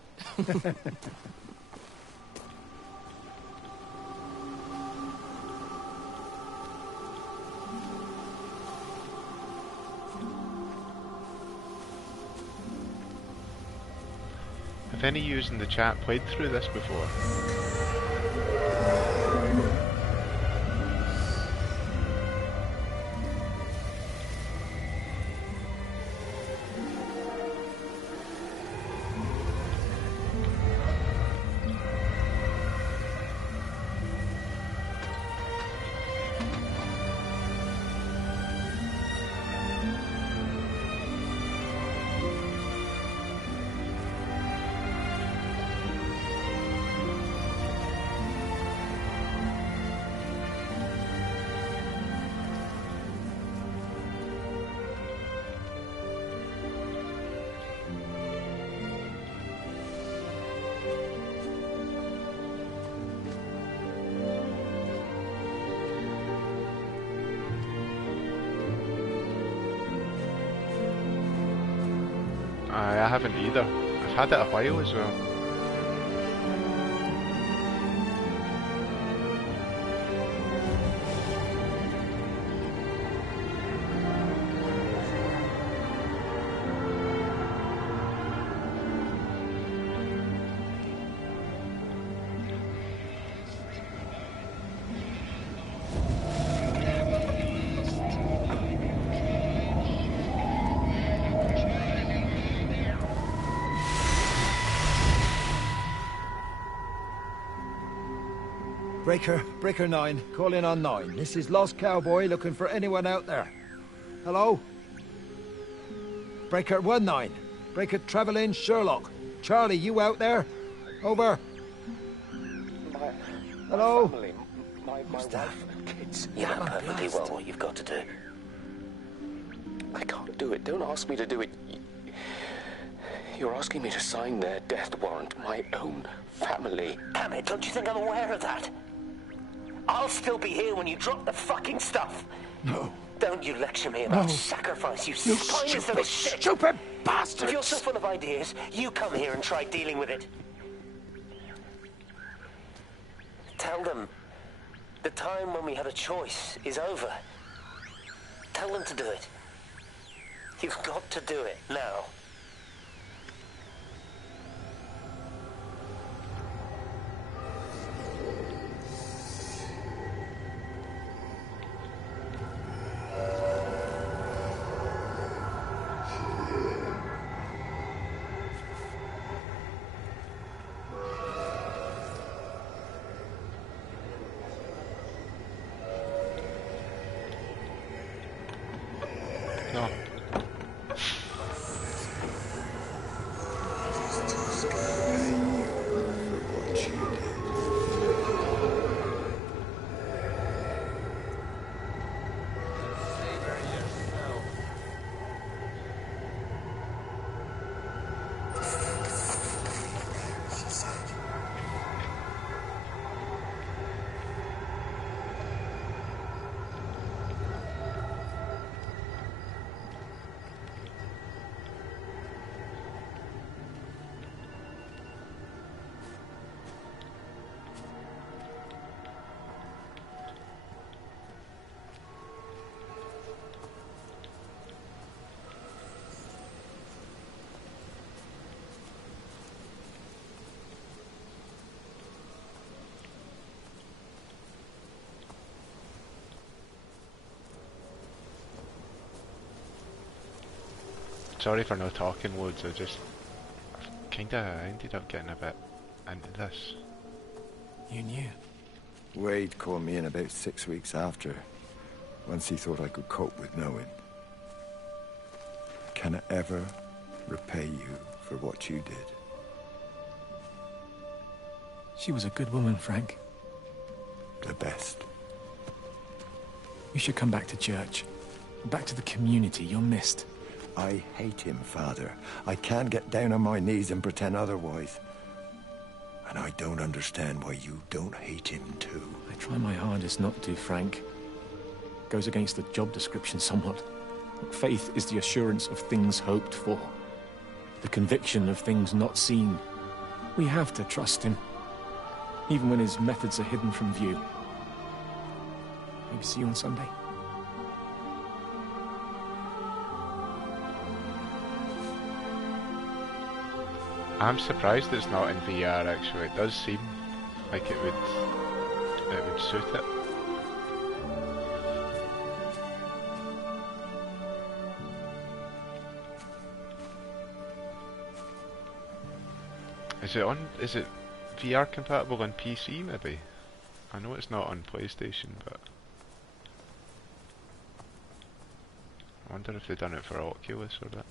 Have any of you in the chat played through this before? I haven't either. I've had it a while as well. Breaker 9, call in on 9. This is Lost Cowboy looking for anyone out there. Hello? Breaker 1-9. Breaker Travelin Sherlock. Charlie, you out there? Over. Hello? My family, my wife and kids. You know perfectly well what you've got to do. I can't do it. Don't ask me to do it. You're asking me to sign their death warrant. My own family. Damn it, don't you think I'm aware of that? I'll still be here when you drop the fucking stuff. No. Don't you lecture me about sacrifice, you spineless little shit. Stupid bastard! If you're so full of ideas, you come here and try dealing with it. Tell them the time when we had a choice is over. Tell them to do it. You've got to do it now. Sorry for not talking loads, I kinda ended up getting a bit into this. You knew? Wade called me in about 6 weeks after, once he thought I could cope with knowing. Can I ever repay you for what you did? She was a good woman, Frank. The best. You should come back to church. Back to the community. You're missed. I hate him, Father. I can't get down on my knees and pretend otherwise. And I don't understand why you don't hate him too. I try my hardest not to, Frank. Goes against the job description somewhat. Faith is the assurance of things hoped for. The conviction of things not seen. We have to trust him. Even when his methods are hidden from view. Maybe see you on Sunday. I'm surprised it's not in VR actually. It does seem like it would suit it. Is it VR compatible on PC maybe? I know it's not on PlayStation, but I wonder if they've done it for Oculus or that.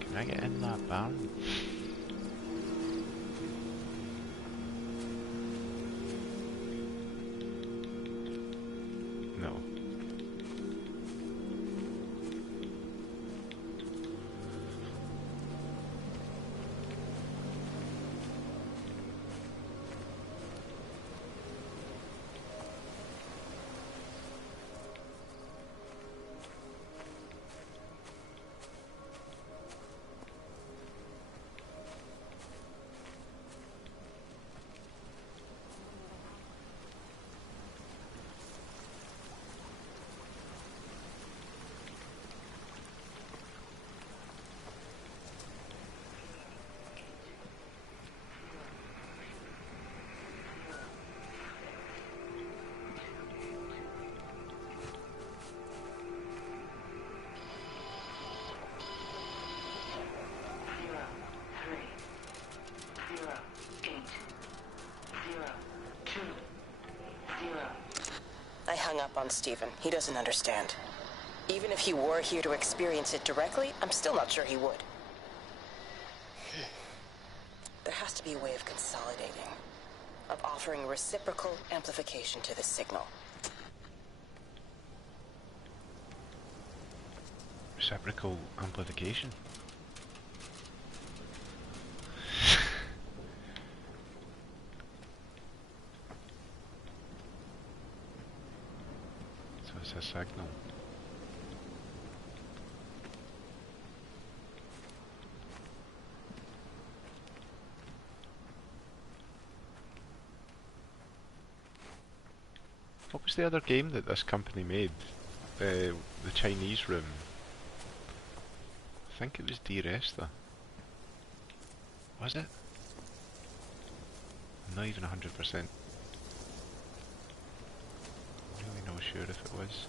Can I get in that barn? No. I hung up on Stephen. He doesn't understand. Even if he were here to experience it directly, I'm still not sure he would. There has to be a way of consolidating, of offering reciprocal amplification to this signal. Reciprocal amplification? So it's a signal. What was the other game that this company made? The Chinese Room. I think it was De-Resta. Was it? I'm not even 100%. Really not sure if it was.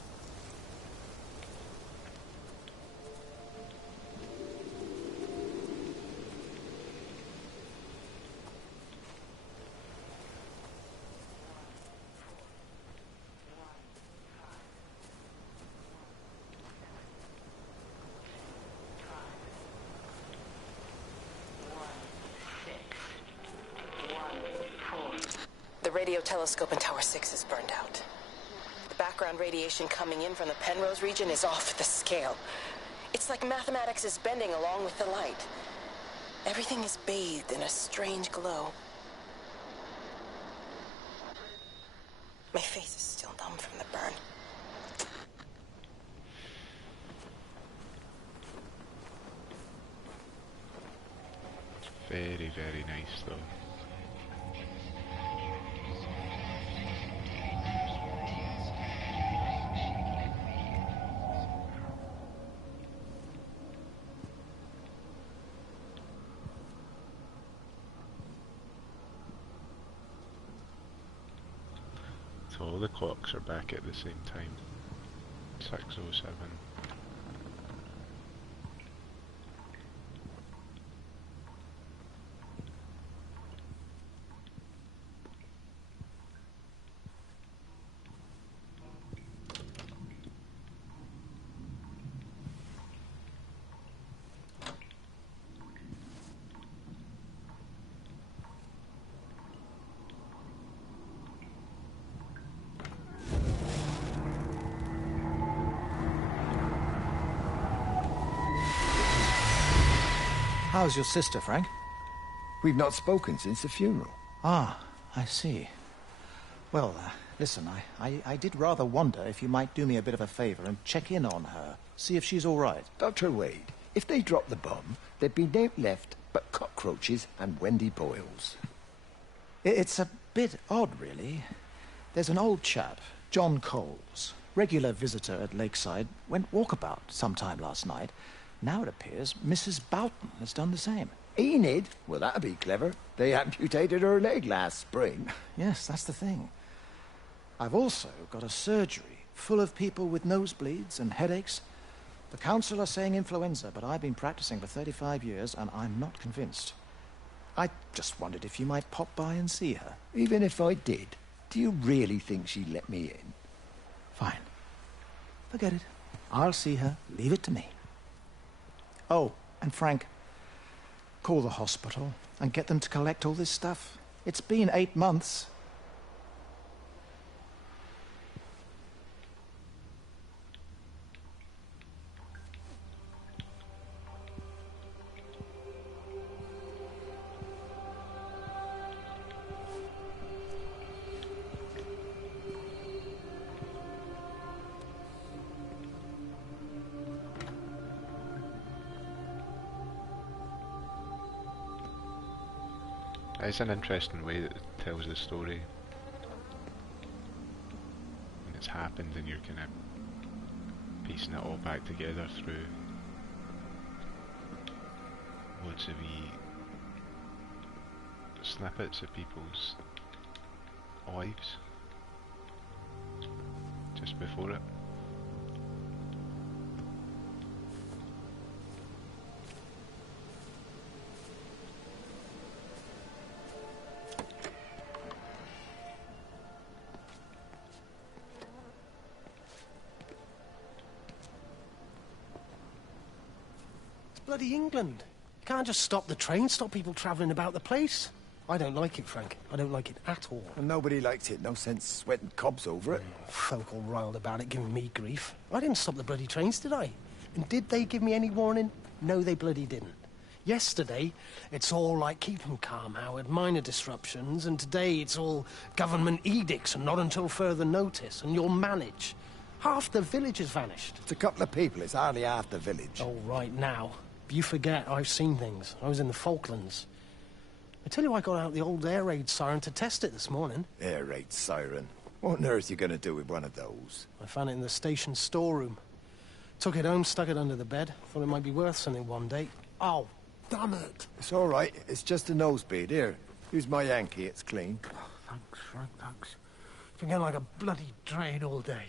The radio telescope in Tower 6 is burned out. The background radiation coming in from the Penrose region is off the scale. It's like mathematics is bending along with the light. Everything is bathed in a strange glow. My face is still numb from the burn. Very, very nice though. So all the clocks are back at the same time. 6:07. How's your sister, Frank? We've not spoken since the funeral. Ah, I see. Well, listen, I did rather wonder if you might do me a bit of a favor and check in on her, see if she's all right. Dr. Wade, if they dropped the bomb, there'd be no left but cockroaches and Wendy Boyles. It's a bit odd, really. There's an old chap, John Coles, regular visitor at Lakeside, went walkabout sometime last night. Now it appears Mrs. Boughton has done the same. Enid? Well, that'd be clever. They amputated her leg last spring. Yes, that's the thing. I've also got a surgery full of people with nosebleeds and headaches. The council are saying influenza, but I've been practicing for 35 years and I'm not convinced. I just wondered if you might pop by and see her. Even if I did, do you really think she'd let me in? Fine. Forget it. I'll see her. Leave it to me. Oh, and Frank, call the hospital and get them to collect all this stuff. It's been 8 months. It's an interesting way that it tells the story. And it's happened and you're kind of piecing it all back together through loads of wee snippets of people's lives just before it. Bloody England. You can't just stop the train, stop people travelling about the place. I don't like it, Frank. I don't like it at all. And nobody likes it. No sense sweating cobs over it. Folk all riled about it, giving me grief. I didn't stop the bloody trains, did I? And did they give me any warning? No, they bloody didn't. Yesterday, it's all like, keep 'em calm, Howard, minor disruptions, and today it's all government edicts and not until further notice, and you'll manage. Half the village has vanished. It's a couple of people. It's hardly half the village. Oh, right now. You forget, I've seen things. I was in the Falklands. I tell you, I got out the old air raid siren to test it this morning. Air raid siren? What on earth are you going to do with one of those? I found it in the station storeroom. Took it home, stuck it under the bed. Thought it might be worth something one day. Oh, damn it. It's all right. It's just a nosebleed. Here, use my Yankee. It's clean. Oh, thanks, Frank, thanks. Been getting like a bloody drain all day.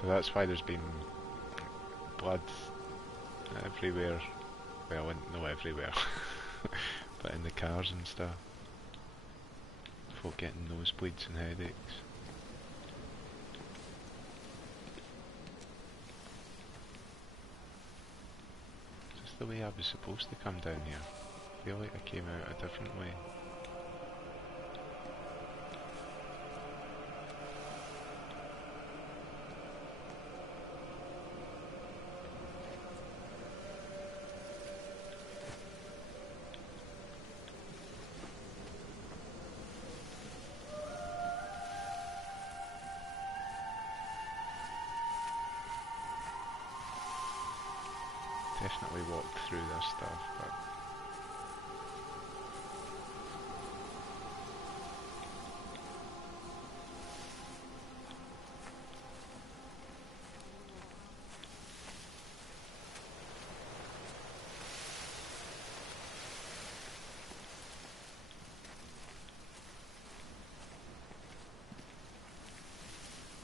So that's why there's been blood everywhere. Well, not everywhere, but in the cars and stuff. Folk getting nosebleeds and headaches. Is this the way I was supposed to come down here? I feel like I came out a different way. Definitely walked through this stuff, but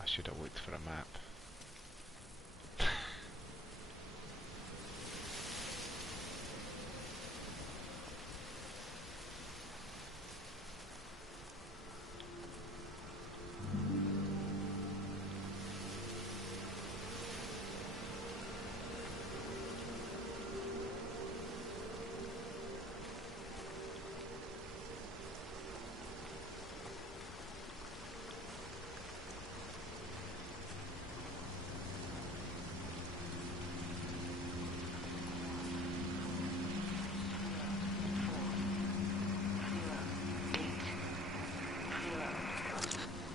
should have looked for a map.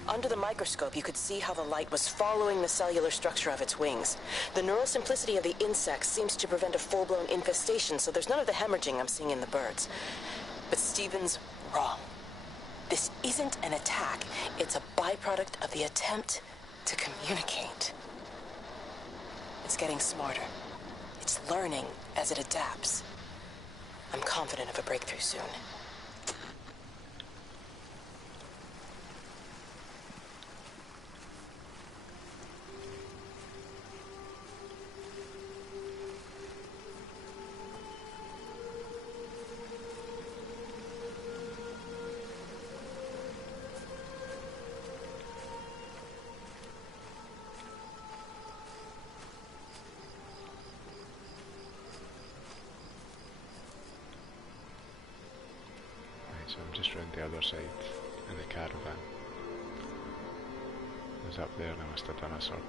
Under the microscope, you could see how the light was following the cellular structure of its wings. The neural simplicity of the insects seems to prevent a full-blown infestation, so there's none of the hemorrhaging I'm seeing in the birds. But Stephen's wrong. This isn't an attack. It's a byproduct of the attempt to communicate. It's getting smarter. It's learning as it adapts. I'm confident of a breakthrough soon. So I'm just round the other side in the caravan. I was up there and I must have done a circle.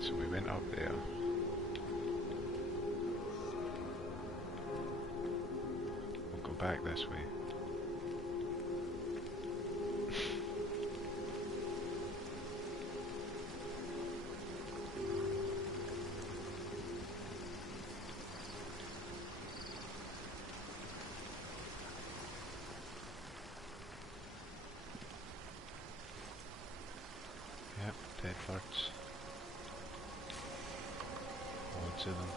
So we went up there. We'll go back this way. Yep, dead birds. Loads of them.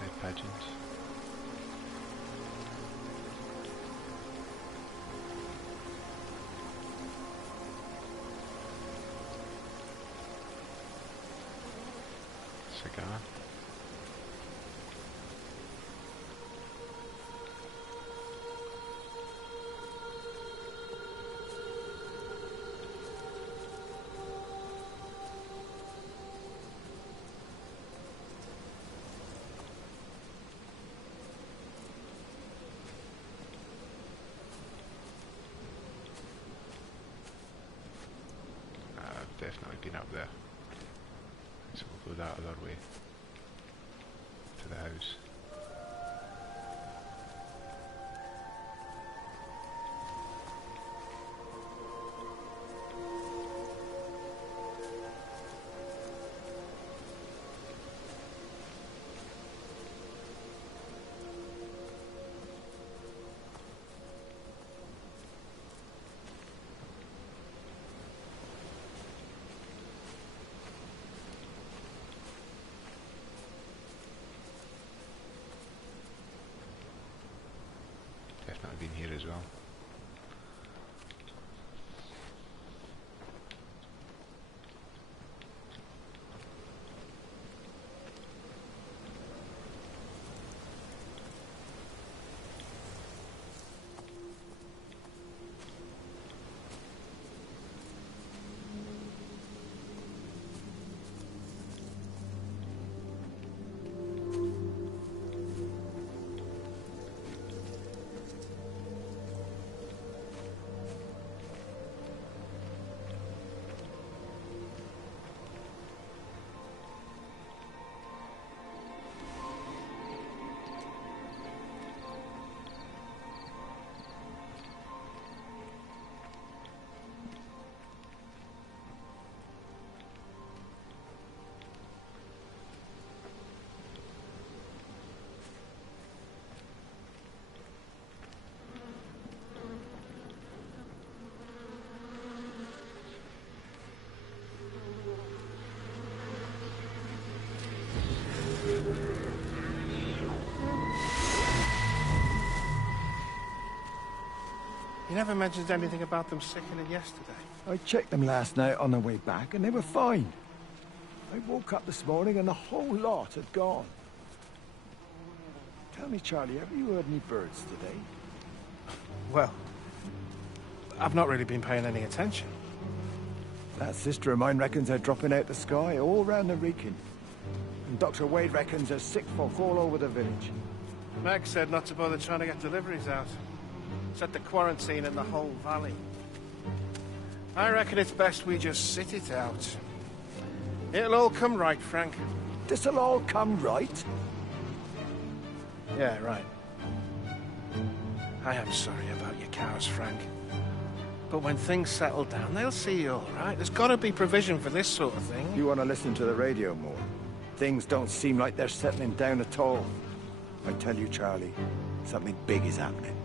Dead pigeons. Cigar. Definitely been up there. So we'll go that other way to the house. Definitely been here as well. You never mentioned anything about them sickening yesterday. I checked them last night on the way back, and they were fine. I woke up this morning and the whole lot had gone. Tell me, Charlie, have you heard any birds today? Well, I've not really been paying any attention. That sister of mine reckons they're dropping out the sky all round the Wrekin. And Dr. Wade reckons there's sick folk all over the village. Meg said not to bother trying to get deliveries out. Set the quarantine in the whole valley. I reckon it's best we just sit it out. It'll all come right, Frank. This'll all come right? Yeah, right. I am sorry about your cows, Frank. But when things settle down, they'll see you all right. There's got to be provision for this sort of thing. You want to listen to the radio more? Things don't seem like they're settling down at all. I tell you, Charlie, something big is happening.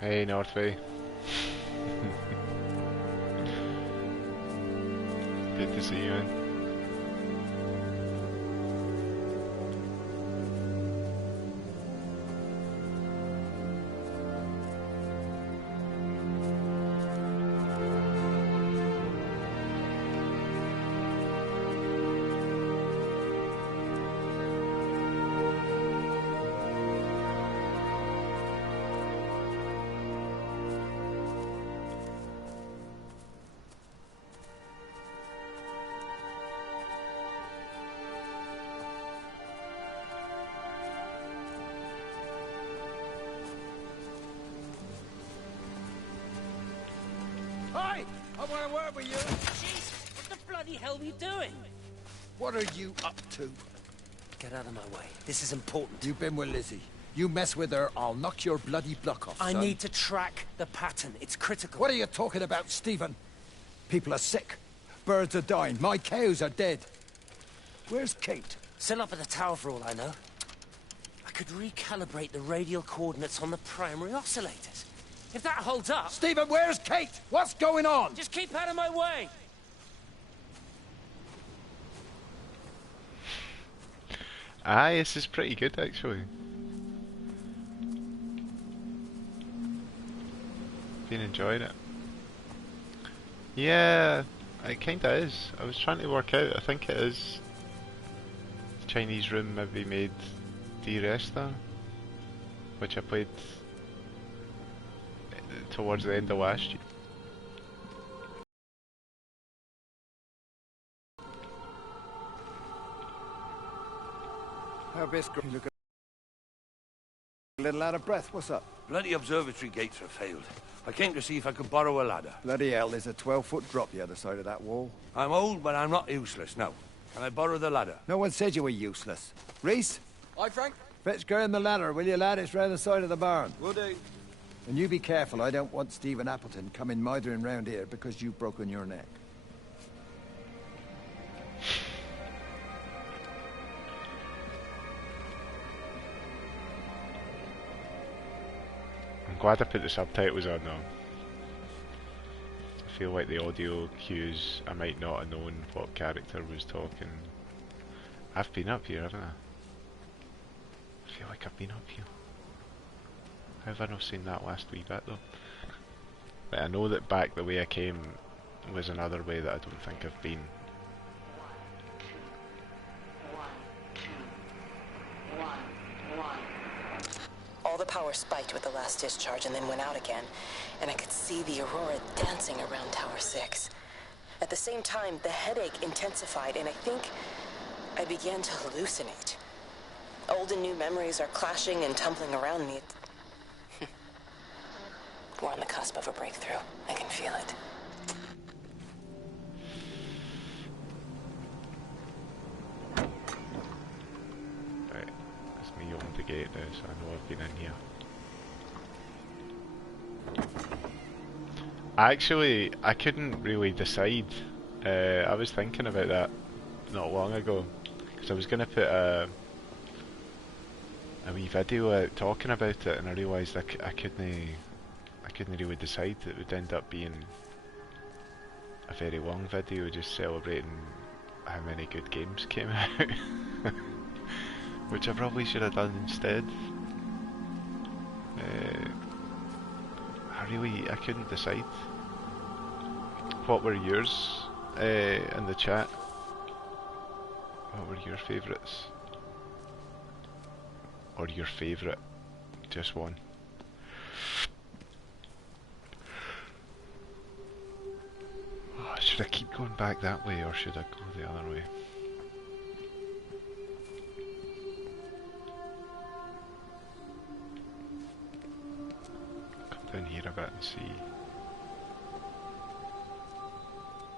Hey, Northway. Good to see you, man. Hi! I want to word with you. Jesus, what the bloody hell are you doing? What are you up to? Get out of my way. This is important. You've been with Lizzie. You mess with her, I'll knock your bloody block off, I son. need to track the pattern. It's critical. What are you talking about, Stephen? People are sick. Birds are dying. My cows are dead. Where's Kate? Still up at the tower for all I know. I could recalibrate the radial coordinates on the primary oscillators. If that holds up... Stephen, where's Kate? What's going on? Just keep out of my way! Aye, this is pretty good, actually. Been enjoying it. Yeah, it kinda is. I was trying to work out, I think it is. The Chinese Room maybe made D-Resta, which I played towards the end of last year. How you look a little out of breath. What's up? Bloody observatory gates have failed. I came to see if I could borrow a ladder. Bloody hell, there's a 12-foot drop the other side of that wall. I'm old, but I'm not useless, no. Can I borrow the ladder? No one said you were useless. Reese? Aye, Frank? Fetch Graham the ladder, will you, lad? It's round the side of the barn. Will do. And you be careful, I don't want Stephen Appleton coming mithering round here because you've broken your neck. I'm glad I put the subtitles on though. I feel like the audio cues, I might not have known what character was talking. I've been up here, haven't I? I feel like I've been up here. How have I not seen that last wee bit though? But I know that back the way I came was another way that I don't think I've been. All the power spiked with the last discharge and then went out again, and I could see the aurora dancing around Tower 6. At the same time, the headache intensified, and I think I began to hallucinate. Old and new memories are clashing and tumbling around me. We're on the cusp of a breakthrough. I can feel it. Right, that's me opened the gate now, so I know I've been in here. Actually, I couldn't really decide. I was thinking about that not long ago, because I was going to put a wee video out talking about it, and I realised I couldn't really decide. It would end up being a very long video just celebrating how many good games came out, which I probably should have done instead. I couldn't decide. What were yours in the chat? What were your favourites? Or your favourite? Just one. Oh, should I keep going back that way, or should I go the other way? Come down here a bit and see.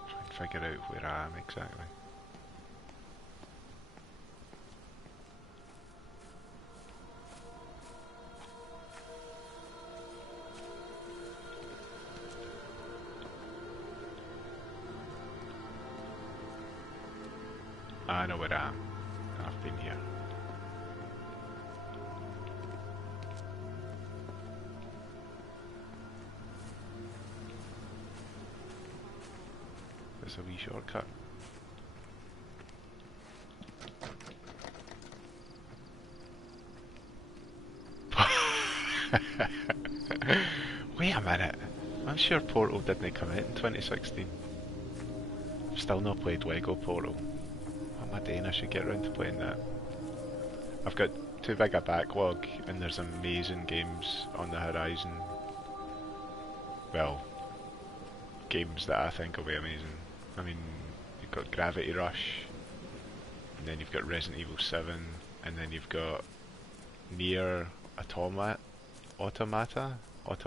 Try and figure out where I am exactly. I know where I am. I've been here. There's a wee shortcut. Wait a minute. I'm sure Portal didn't come out in 2016. I've still not played Lego Portal. What am I doing? I should get around to playing that. I've got too big a backlog, and there's amazing games on the horizon. Well, games that I think will be amazing. I mean, you've got Gravity Rush, and then you've got Resident Evil 7, and then you've got Nier Automata? I've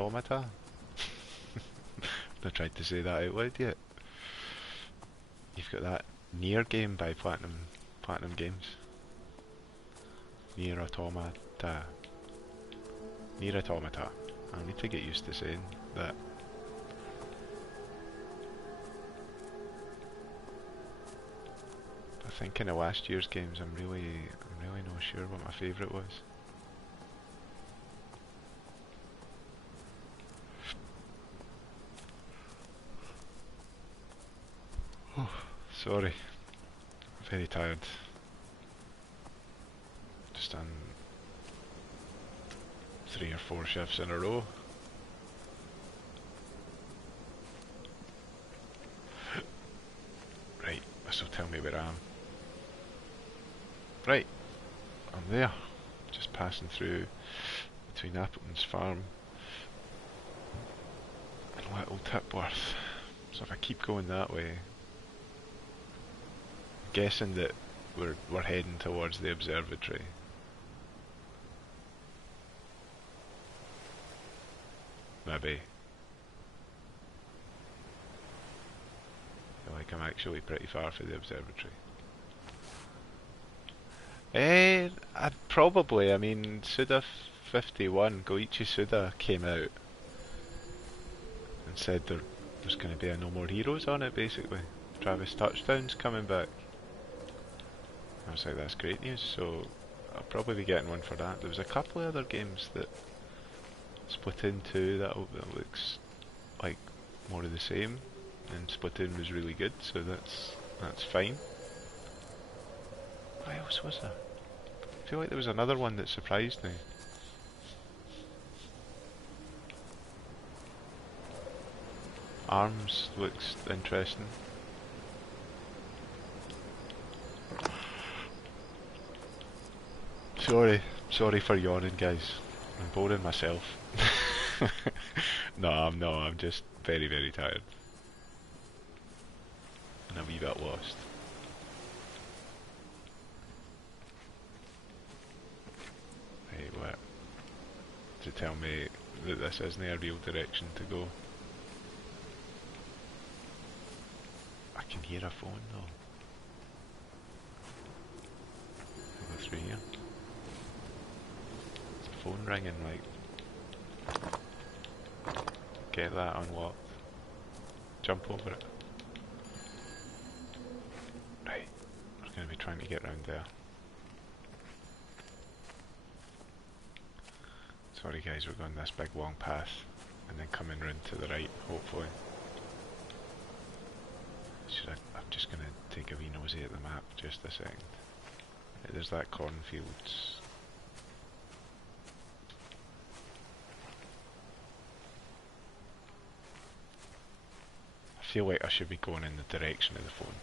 not tried to say that out loud yet. You've got that Nier game by Platinum Games. Nier Automata. Nier Automata. I need to get used to saying that. I think in the last year's games, I'm really not sure what my favourite was. Oh, sorry. I'm very tired. Just done 3 or 4 shifts in a row. Right, this will tell me where I am. Right, I'm there. Just passing through between Appleton's farm and Little Tipworth. So if I keep going that way, I'm guessing that we're heading towards the observatory. Maybe. I feel like I'm actually pretty far from the observatory. I'd probably, I mean, Suda 51, Goichi Suda came out and said there's going to be a No More Heroes on it, basically. Travis Touchdown's coming back. I was like, that's great news, so I'll probably be getting one for that. There was a couple of other games that Splatoon 2 that looks like more of the same, and Splatoon was really good, so that's fine. What else was there? I feel like there was another one that surprised me. ARMS looks interesting. Sorry for yawning, guys. I'm boring myself. No, I'm not. I'm just very, very tired. and a wee bit lost. Hey, what? To tell me that this isn't a real direction to go. I can hear a phone though. I'll go through here. There's a phone ringing, like. Get that unlocked. Jump over it. Right, we're going to be trying to get round there. Sorry guys, we're going this big long path and then coming round to the right, hopefully. I'm just going to take a wee nosy at the map just a second. There's that cornfields. I feel like I should be going in the direction of the phone.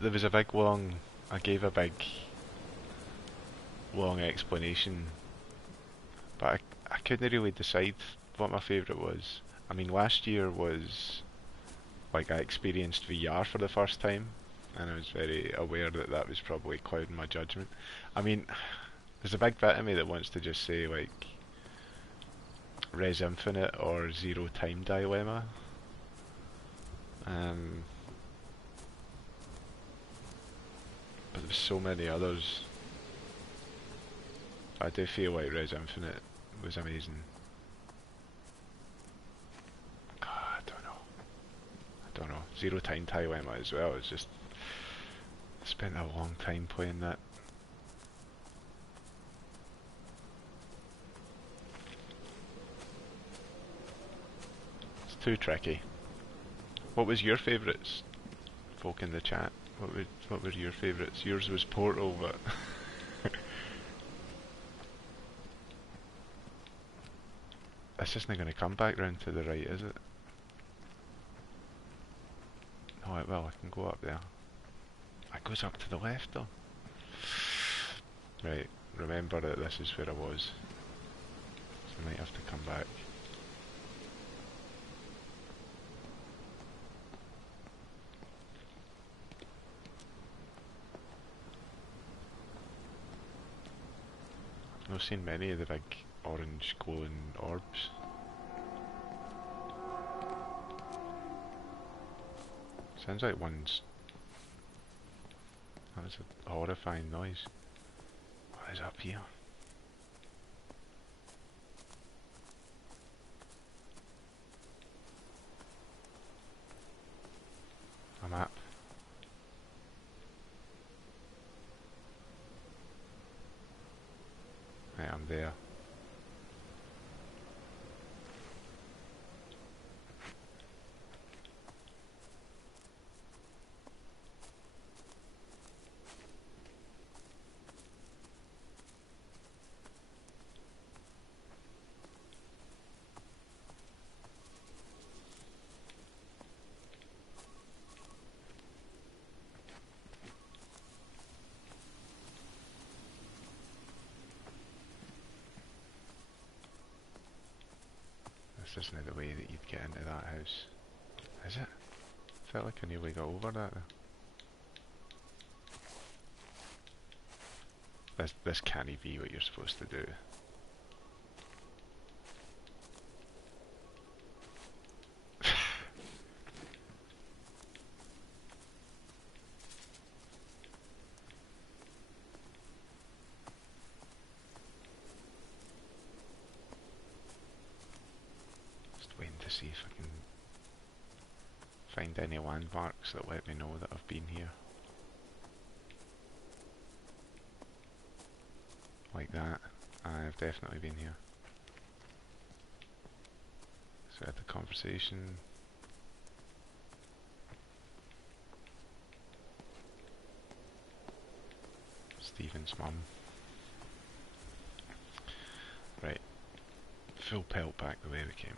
There was a big long... I gave a big long explanation, but I couldn't really decide what my favourite was. I mean, last year was like I experienced VR for the first time, and I was very aware that that was probably clouding my judgment. I mean, there's a big bit of me that wants to just say like Res Infinite or Zero Time Dilemma. But there's so many others. I do feel like Res Infinite was amazing. God, I don't know. Zero Time Dilemma as well. It's just I spent a long time playing that. It's too tricky. What was your favourites, folk in the chat? What were your favourites? Yours was Portal, but this isn't going to come back round to the right, is it? Oh, it will. I can go up there. It goes up to the left, though. Right. Remember that this is where I was. So I might have to come back. I've not seen many of the big orange glowing orbs. Sounds like one's... That was a horrifying noise. What is up here? A map. Right, I'm there. This isn't the way that you'd get into that house, is it? Felt like I nearly got over that though. This can't be what you're supposed to do. See if I can find any landmarks that let me know that I've been here. Like that. I've definitely been here. So I had the conversation. Stephen's mum. Right. Full pelt back the way we came.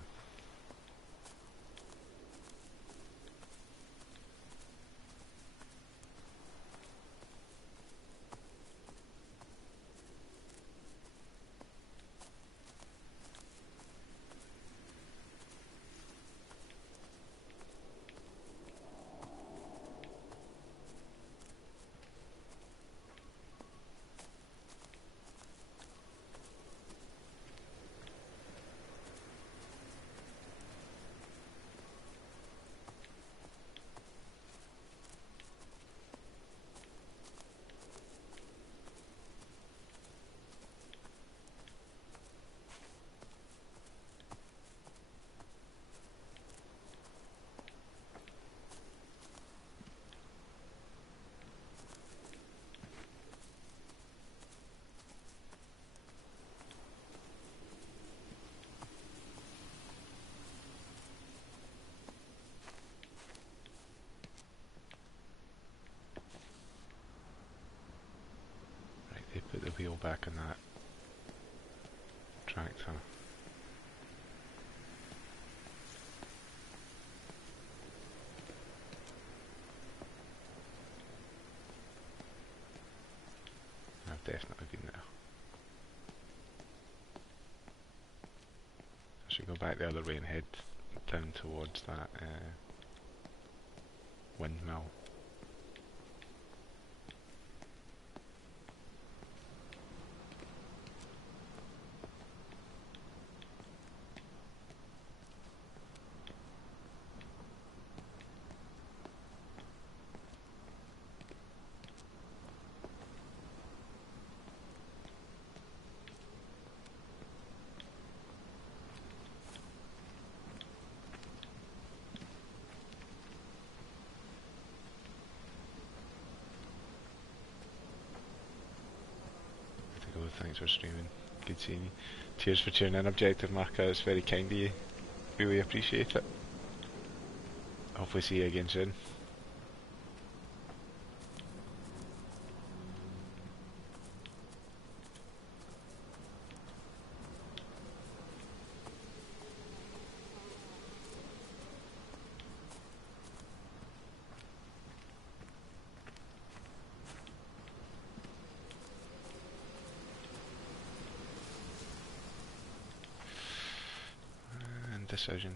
back on that tractor. I've definitely been there. I should go back the other way and head down towards that windmill. Thanks for streaming. Good seeing you. Cheers for tuning in, Objective Marker. It's very kind of you. Really appreciate it. Hopefully see you again soon. Decision.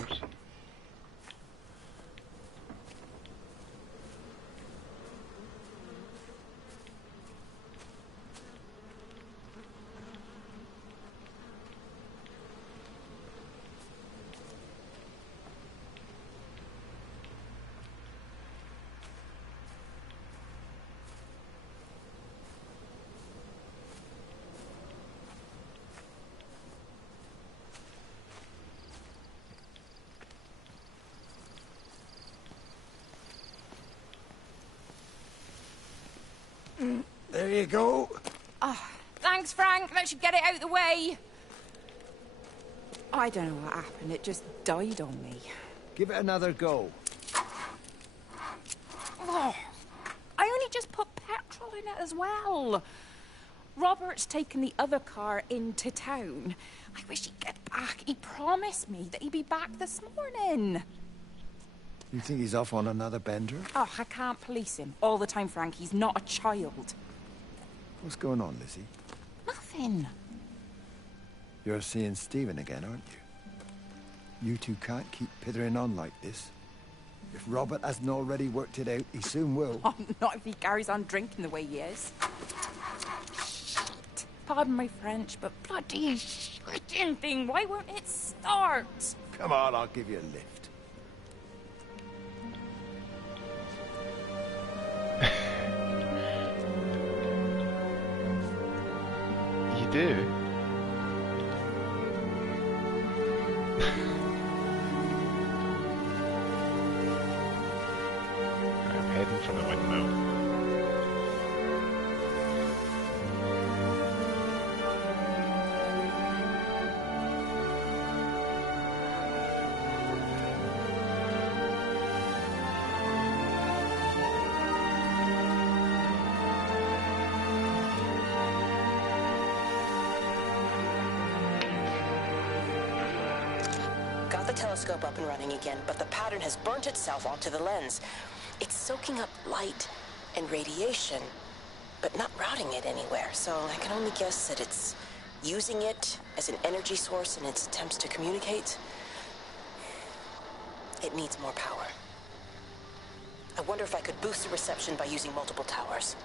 Oops. There you go. Oh, thanks, Frank. That should get it out of the way. I don't know what happened. It just died on me. Give it another go. Oh, I only just put petrol in it as well. Robert's taken the other car into town. I wish he'd get back. He promised me that he'd be back this morning. You think he's off on another bender? Oh, I can't police him all the time, Frank. He's not a child. What's going on, Lizzie? Nothing. You're seeing Stephen again, aren't you? You two can't keep pithering on like this. If Robert hasn't already worked it out, he soon will. Oh, not if he carries on drinking the way he is. Shit. Pardon my French, but bloody shitting thing, why won't it start? Come on, I'll give you a lift. You do? I'm heading for the windmill. Telescope up and running again, but the pattern has burnt itself onto the lens. It's soaking up light and radiation, but not routing it anywhere, so I can only guess that it's using it as an energy source in its attempts to communicate. It needs more power. I wonder if I could boost the reception by using multiple towers.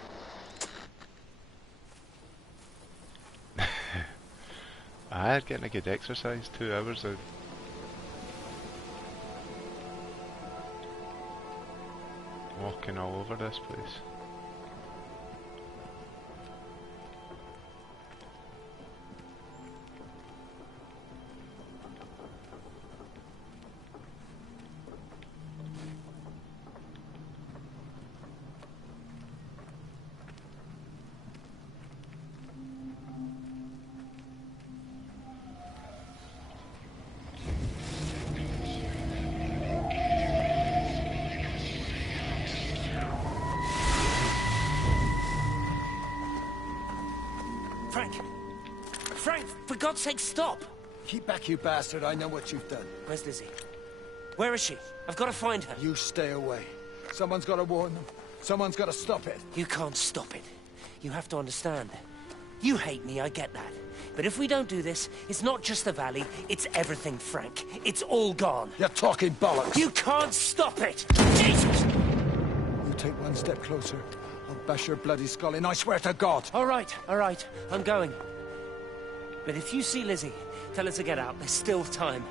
I'm getting a good exercise, 2 hours of walking all over this place. God's sake, stop! Keep back, you bastard. I know what you've done. Where's Lizzie? Where is she? I've got to find her. You stay away. Someone's got to warn them. Someone's got to stop it. You can't stop it. You have to understand. You hate me, I get that. But if we don't do this, it's not just the valley, it's everything, Frank. It's all gone. You're talking bollocks. You can't stop it! Jesus! You take one step closer, I'll bash your bloody skull in, I swear to God. All right, I'm going. But if you see Lizzie, tell her to get out. There's still time.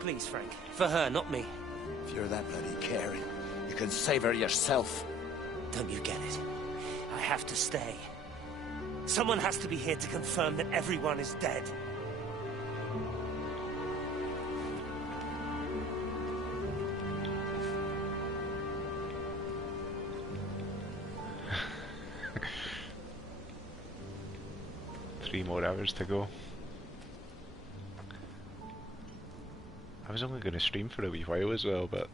Please, Frank. For her, not me. If you're that bloody caring, you can save her yourself. Don't you get it? I have to stay. Someone has to be here to confirm that everyone is dead. Three more hours to go. I was only going to stream for a wee while as well, but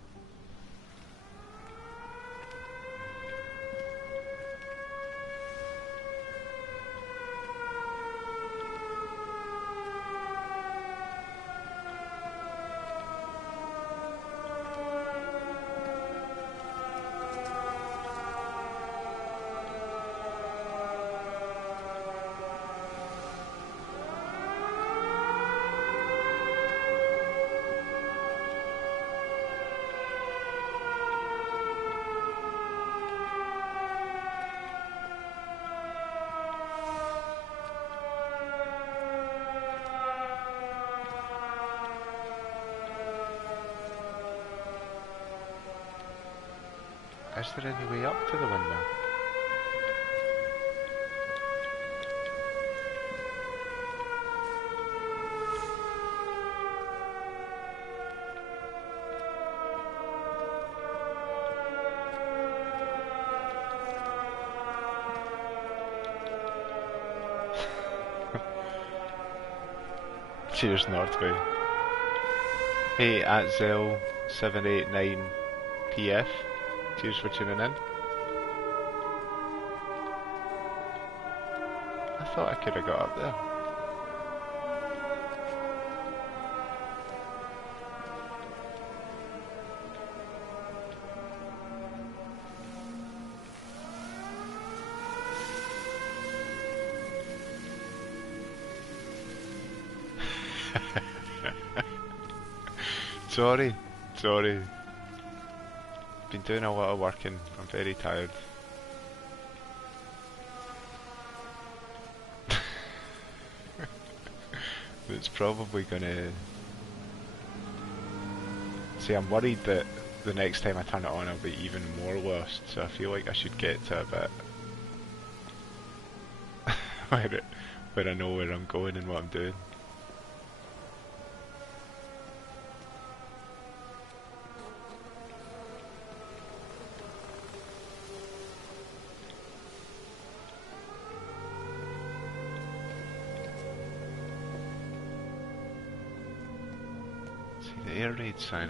is there any way up to the window? Cheers, Northway. Hey, at Zell789PF. Cheers for tuning in. I thought I could have got up there. Sorry. Been doing a lot of work and I'm very tired. It's probably gonna... See, I'm worried that the next time I turn it on I'll be even more lost, so I feel like I should get to a bit where I know where I'm going and what I'm doing. Air raid sign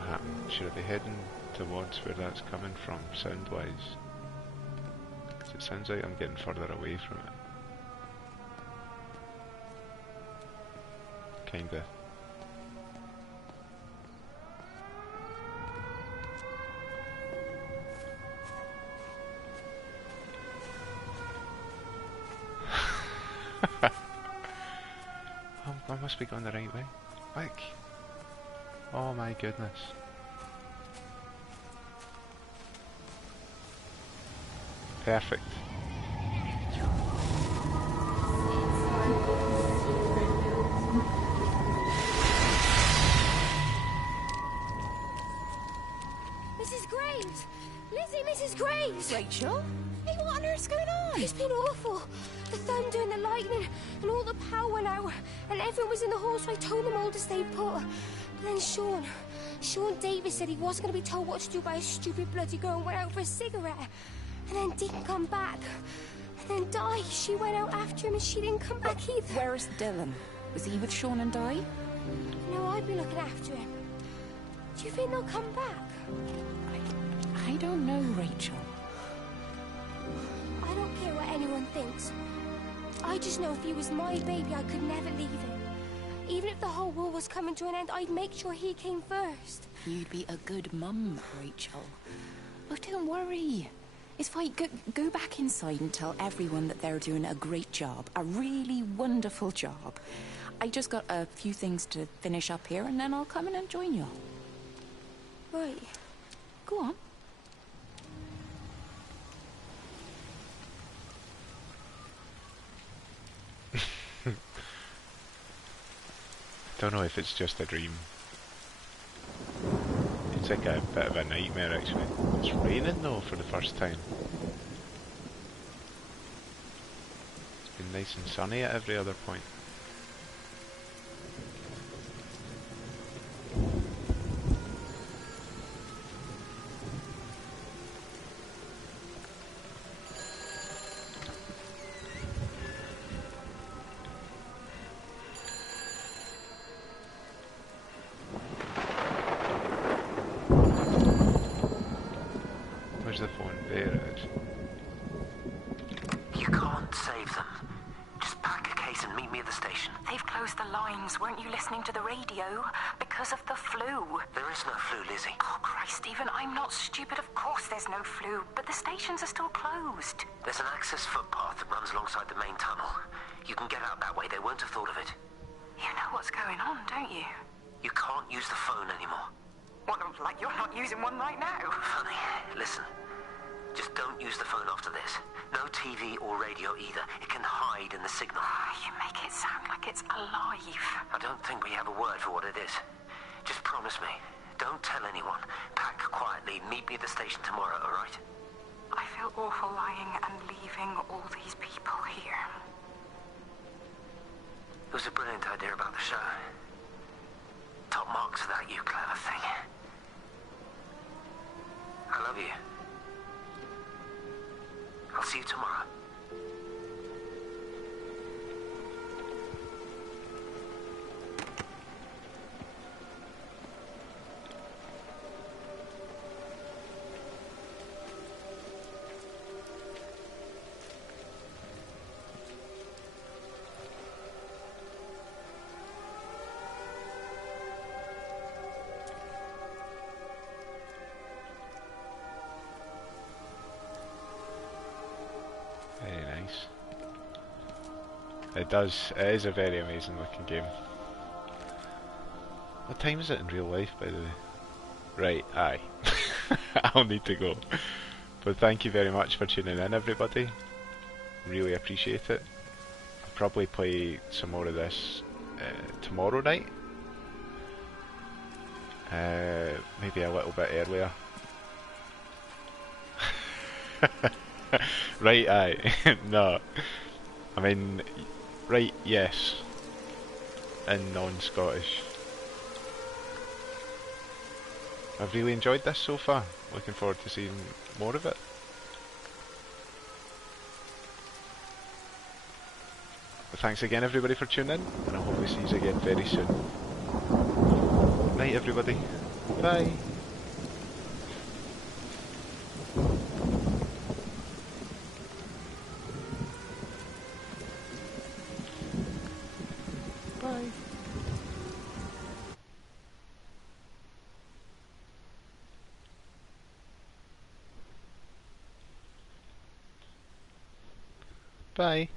happened. Should I be heading towards where that's coming from, sound-wise? Because it sounds like I'm getting further away from it. Kinda. I must be going the right way. Quick! Oh my goodness. Perfect. Mrs. Graves! Lizzie, Mrs. Graves! Rachel? Hey, what on earth's going on? It's been awful. The thunder and the lightning and all the power went out and everyone was in the hall, so I told them all to stay put. But then Sean Davis said he wasn't going to be told what to do by a stupid bloody girl and went out for a cigarette. And then didn't come back. And then Di, she went out after him and she didn't come back either. Where's Dylan? Was he with Sean and Di? No, I'd be looking after him. Do you think they'll come back? I don't know, Rachel. I don't care what anyone thinks. I just know if he was my baby, I could never leave him. Even if the whole world was coming to an end, I'd make sure he came first. You'd be a good mum, Rachel. Oh, don't worry. It's fine. Go back inside and tell everyone that they're doing a great job. A really wonderful job. I just got a few things to finish up here, and then I'll come in and join you. Right. Go on. Don't know if it's just a dream. It's like a bit of a nightmare actually. It's raining though for the first time. It's been nice and sunny at every other point. Where's the phone? There it is. You can't save them. Just pack a case and meet me at the station. They've closed the lines. Weren't you listening to the radio? Because of the flu. There is no flu, Lizzie. Oh, Christ, Stephen, I'm not stupid. Of course there's no flu. But the stations are still closed. There's an access footpath that runs alongside the main tunnel. You can get out that way. They won't have thought of it. You know what's going on, don't you? You can't use the phone anymore. What, like you're not using one right now? Funny. Listen. Just don't use the phone after this. No TV or radio either. It can hide in the signal. You make it sound like it's alive. I don't think we have a word for what it is. Just promise me. Don't tell anyone. Pack quietly. Meet me at the station tomorrow, all right? I feel awful lying and leaving all these people here. It was a brilliant idea about the show. Top marks for that, you clever thing. I love you. I'll see you tomorrow. Very nice. It is a very amazing looking game. What time is it in real life, by the way? Right, aye. I'll need to go. But thank you very much for tuning in, everybody. Really appreciate it. I'll probably play some more of this tomorrow night. Maybe a little bit earlier. Right, aye. No. I mean, right, yes. In non-Scottish. I've really enjoyed this so far. Looking forward to seeing more of it. But thanks again everybody for tuning in, and I'll hopefully see you again very soon. Night everybody. Bye. Bye. Bye.